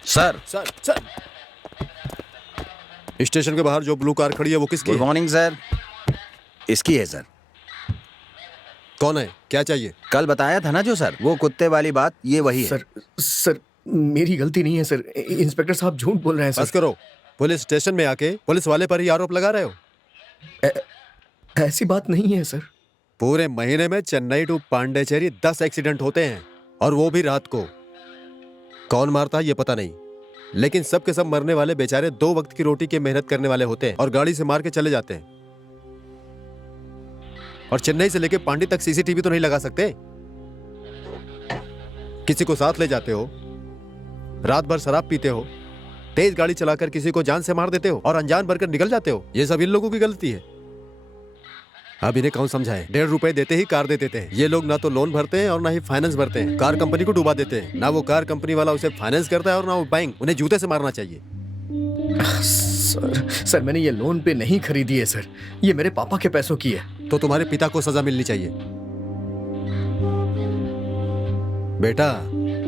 सर, सर, स्टेशन के बाहर जो ब्लू कार खड़ी है वो किसकी गुड है? Morning sir. इसकी है सर। कौन है, क्या चाहिए? कल बताया था ना जो सर, वो कुत्ते वाली बात, ये वही है। सर, मेरी गलती नहीं है सर। इंस्पेक्टर साहब झूठ बोल रहे हैं बस सर। करो। पुलिस स्टेशन में आके पुलिस वाले पर ही आरोप लगा रहे हो। ऐसी बात नहीं है सर। पूरे महीने में चेन्नई टू पांडिचेरी 10 एक्सीडेंट होते हैं, और वो भी रात को। कौन मारता है ये पता नहीं, लेकिन सब के सब मरने वाले बेचारे 2 वक्त की रोटी की मेहनत करने वाले होते हैं और गाड़ी से मार के चले जाते हैं। और चेन्नई से लेके पांडी तक सीसीटीवी तो नहीं लगा सकते। किसी को साथ ले जाते हो, रात भर शराब पीते हो, तेज गाड़ी चलाकर किसी को जान से मार देते हो और अनजान बनकर निकल जाते हो। ये सब इन लोगों की गलती है। अब इन्हें कौन समझाए? 1.5 रुपए देते ही कार दे देते हैं। ये लोग ना तो लोन भरते हैं और ना ही फाइनेंस भरते हैं। कार कंपनी को डुबा देते हैं। ना वो कार कंपनी वाला उसे फाइनेंस करता है और ना वो बैंक। उन्हें जूते से मारना चाहिए। सर, मैंने ये लोन पे नहीं खरीदी है सर। ये मेरे पापा के पैसों की है। तो तुम्हारे पिता को सजा मिलनी चाहिए। बेटा,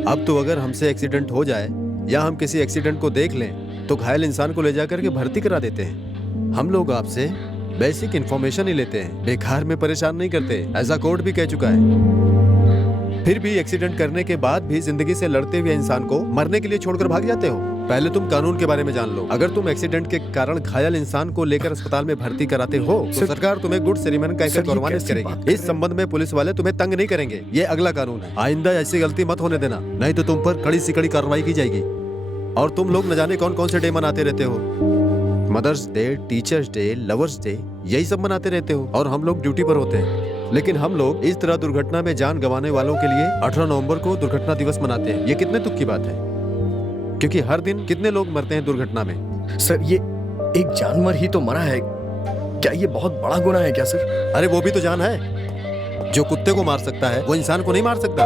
अब तो अगर हमसे एक्सीडेंट हो जाए या हम किसी एक्सीडेंट को देख लें तो घायल इंसान को ले जाकर के भर्ती करा देते हैं। हम लोग आपसे बेसिक इंफॉर्मेशन ही लेते हैं, बेकार में परेशान नहीं करते। ऐसा कोर्ट भी कह चुका है। फिर भी एक्सीडेंट करने के बाद भी जिंदगी से लड़ते हुए इंसान को मरने के लिए छोड़कर भाग जाते हो। पहले तुम कानून के बारे में जान लो। अगर तुम एक्सीडेंट के कारण घायल इंसान को लेकर अस्पताल में भर्ती कराते हो तो सरकार तुम्हें गुड सेरेमनी कहकर गौरवान्वित करेगी। इस संबंध में पुलिस वाले तुम्हें तंग नहीं करेंगे। ये अगला कानून है। आइंदा ऐसी गलती मत होने देना, नहीं तो तुम पर कड़ी से कड़ी कार्रवाई की जाएगी। और तुम लोग न जाने कौन कौन से डे मनाते रहते हो। Mother's day, teachers' day, lovers' day, यही सब मनाते रहते हो और हम लोग ड्यूटी पर होते हैं। लेकिन हम लोग इस तरह दुर्घटना में जान गंवाने वालों के लिए 18 नवंबर को दुर्घटना दिवस मनाते हैं। ये कितने दुख की बात है, क्योंकि हर दिन कितने लोग मरते हैं दुर्घटना में। सर, ये एक जानवर ही तो मरा है, क्या ये बहुत बड़ा गुनाह है क्या सर? अरे वो भी तो जान है। जो कुत्ते को मार सकता है वो इंसान को नहीं मार सकता।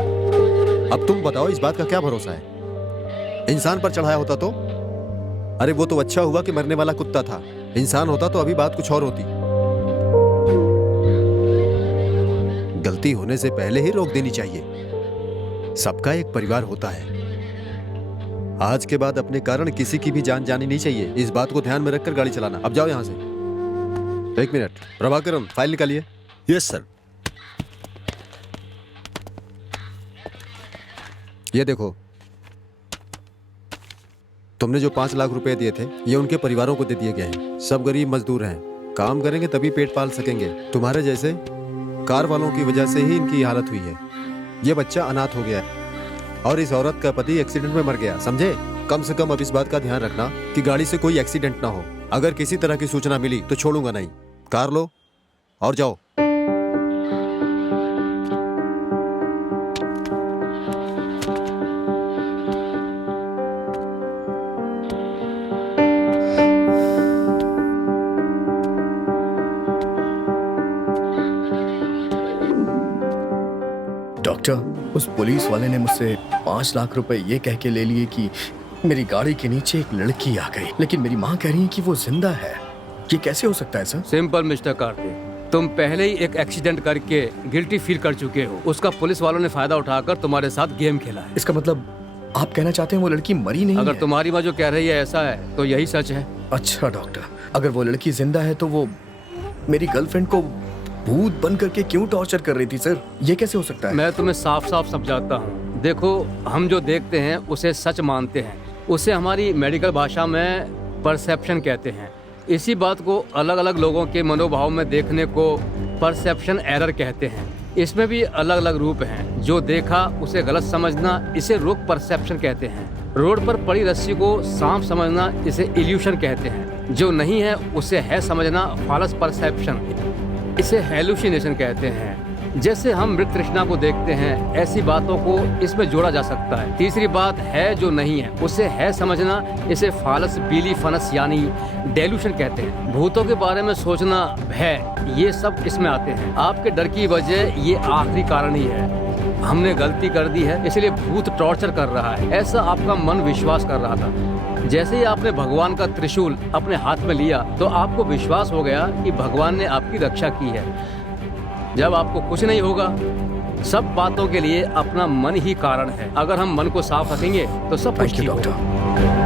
अब तुम बताओ, इस बात का क्या भरोसा है? इंसान पर चढ़ाया होता तो? अरे वो तो अच्छा हुआ कि मरने वाला कुत्ता था। इंसान होता तो अभी बात कुछ और होती। गलती होने से पहले ही रोक देनी चाहिए। सबका एक परिवार होता है। आज के बाद अपने कारण किसी की भी जान जानी नहीं चाहिए। इस बात को ध्यान में रखकर गाड़ी चलाना। अब जाओ यहां से। 1 मिनट, प्रभाकरन फाइल निकालिए। Yes sir. ये देखो, तुमने जो 5 लाख रुपए दिए थे ये उनके परिवारों को दे दिए गए हैं। सब गरीब मजदूर हैं, काम करेंगे तभी पेट पाल सकेंगे। तुम्हारे जैसे कार वालों की वजह से ही इनकी हालत हुई है। ये बच्चा अनाथ हो गया है और इस औरत का पति एक्सीडेंट में मर गया, समझे? कम से कम अब इस बात का ध्यान रखना कि गाड़ी से कोई एक्सीडेंट ना हो। अगर किसी तरह की सूचना मिली तो छोड़ूंगा नहीं। कार लो और जाओ। डॉक्टर, उस पुलिस वाले ने मुझसे 5 लाख रुपए ये कह के ले लिए कि मेरी गाड़ी के नीचे एक लड़की आ गई, लेकिन मेरी माँ कह रही है कि वो जिंदा है। ये कैसे हो सकता है सर? सिंपल मिस्टर कार्तिक, तुम पहले ही एक एक्सीडेंट करके गिल्टी फील कर चुके हो। उसका पुलिस वालों ने फायदा उठाकर तुम्हारे साथ गेम खेला है। इसका मतलब आप कहना चाहते हैं वो लड़की मरी नहीं अगर है? तुम्हारी माँ जो कह रही है ऐसा है तो यही सच है। अच्छा डॉक्टर, अगर वो लड़की जिंदा है तो वो मेरी गर्लफ्रेंड को भूत बन करके क्यों टॉर्चर कर रही थी सर? ये कैसे हो सकता है? मैं तुम्हें साफ साफ समझाता हूँ। देखो, हम जो देखते हैं उसे सच मानते हैं, उसे हमारी मेडिकल भाषा में परसेप्शन कहते हैं। इसी बात को अलग अलग लोगों के मनोभाव में देखने को परसेप्शन एरर कहते हैं। इसमें भी अलग अलग रूप हैं। जो देखा उसे गलत समझना, इसे रोग परसेप्शन कहते हैं। रोड पर पड़ी रस्सी को सांप समझना, इसे इल्यूशन कहते हैं। जो नहीं है उसे है समझना, फॉल्स परसेप्शन, इसे हेलुसिनेशन कहते हैं। जैसे हम मृत तृष्णा को देखते हैं, ऐसी बातों को इसमें जोड़ा जा सकता है। तीसरी बात है जो नहीं है उसे है समझना, इसे फॉल्स बिलीफनेस यानी डेल्यूशन कहते हैं। भूतों के बारे में सोचना, भय, ये सब इसमें आते हैं। आपके डर की वजह ये आखिरी कारण ही है। हमने गलती कर दी है इसलिए भूत टॉर्चर कर रहा है, ऐसा आपका मन विश्वास कर रहा था। जैसे ही आपने भगवान का त्रिशूल अपने हाथ में लिया तो आपको विश्वास हो गया कि भगवान ने आपकी रक्षा की है। जब आपको कुछ नहीं होगा, सब बातों के लिए अपना मन ही कारण है। अगर हम मन को साफ रखेंगे तो सब कुछ थैंक यू ठीक होगा। डॉक्टर।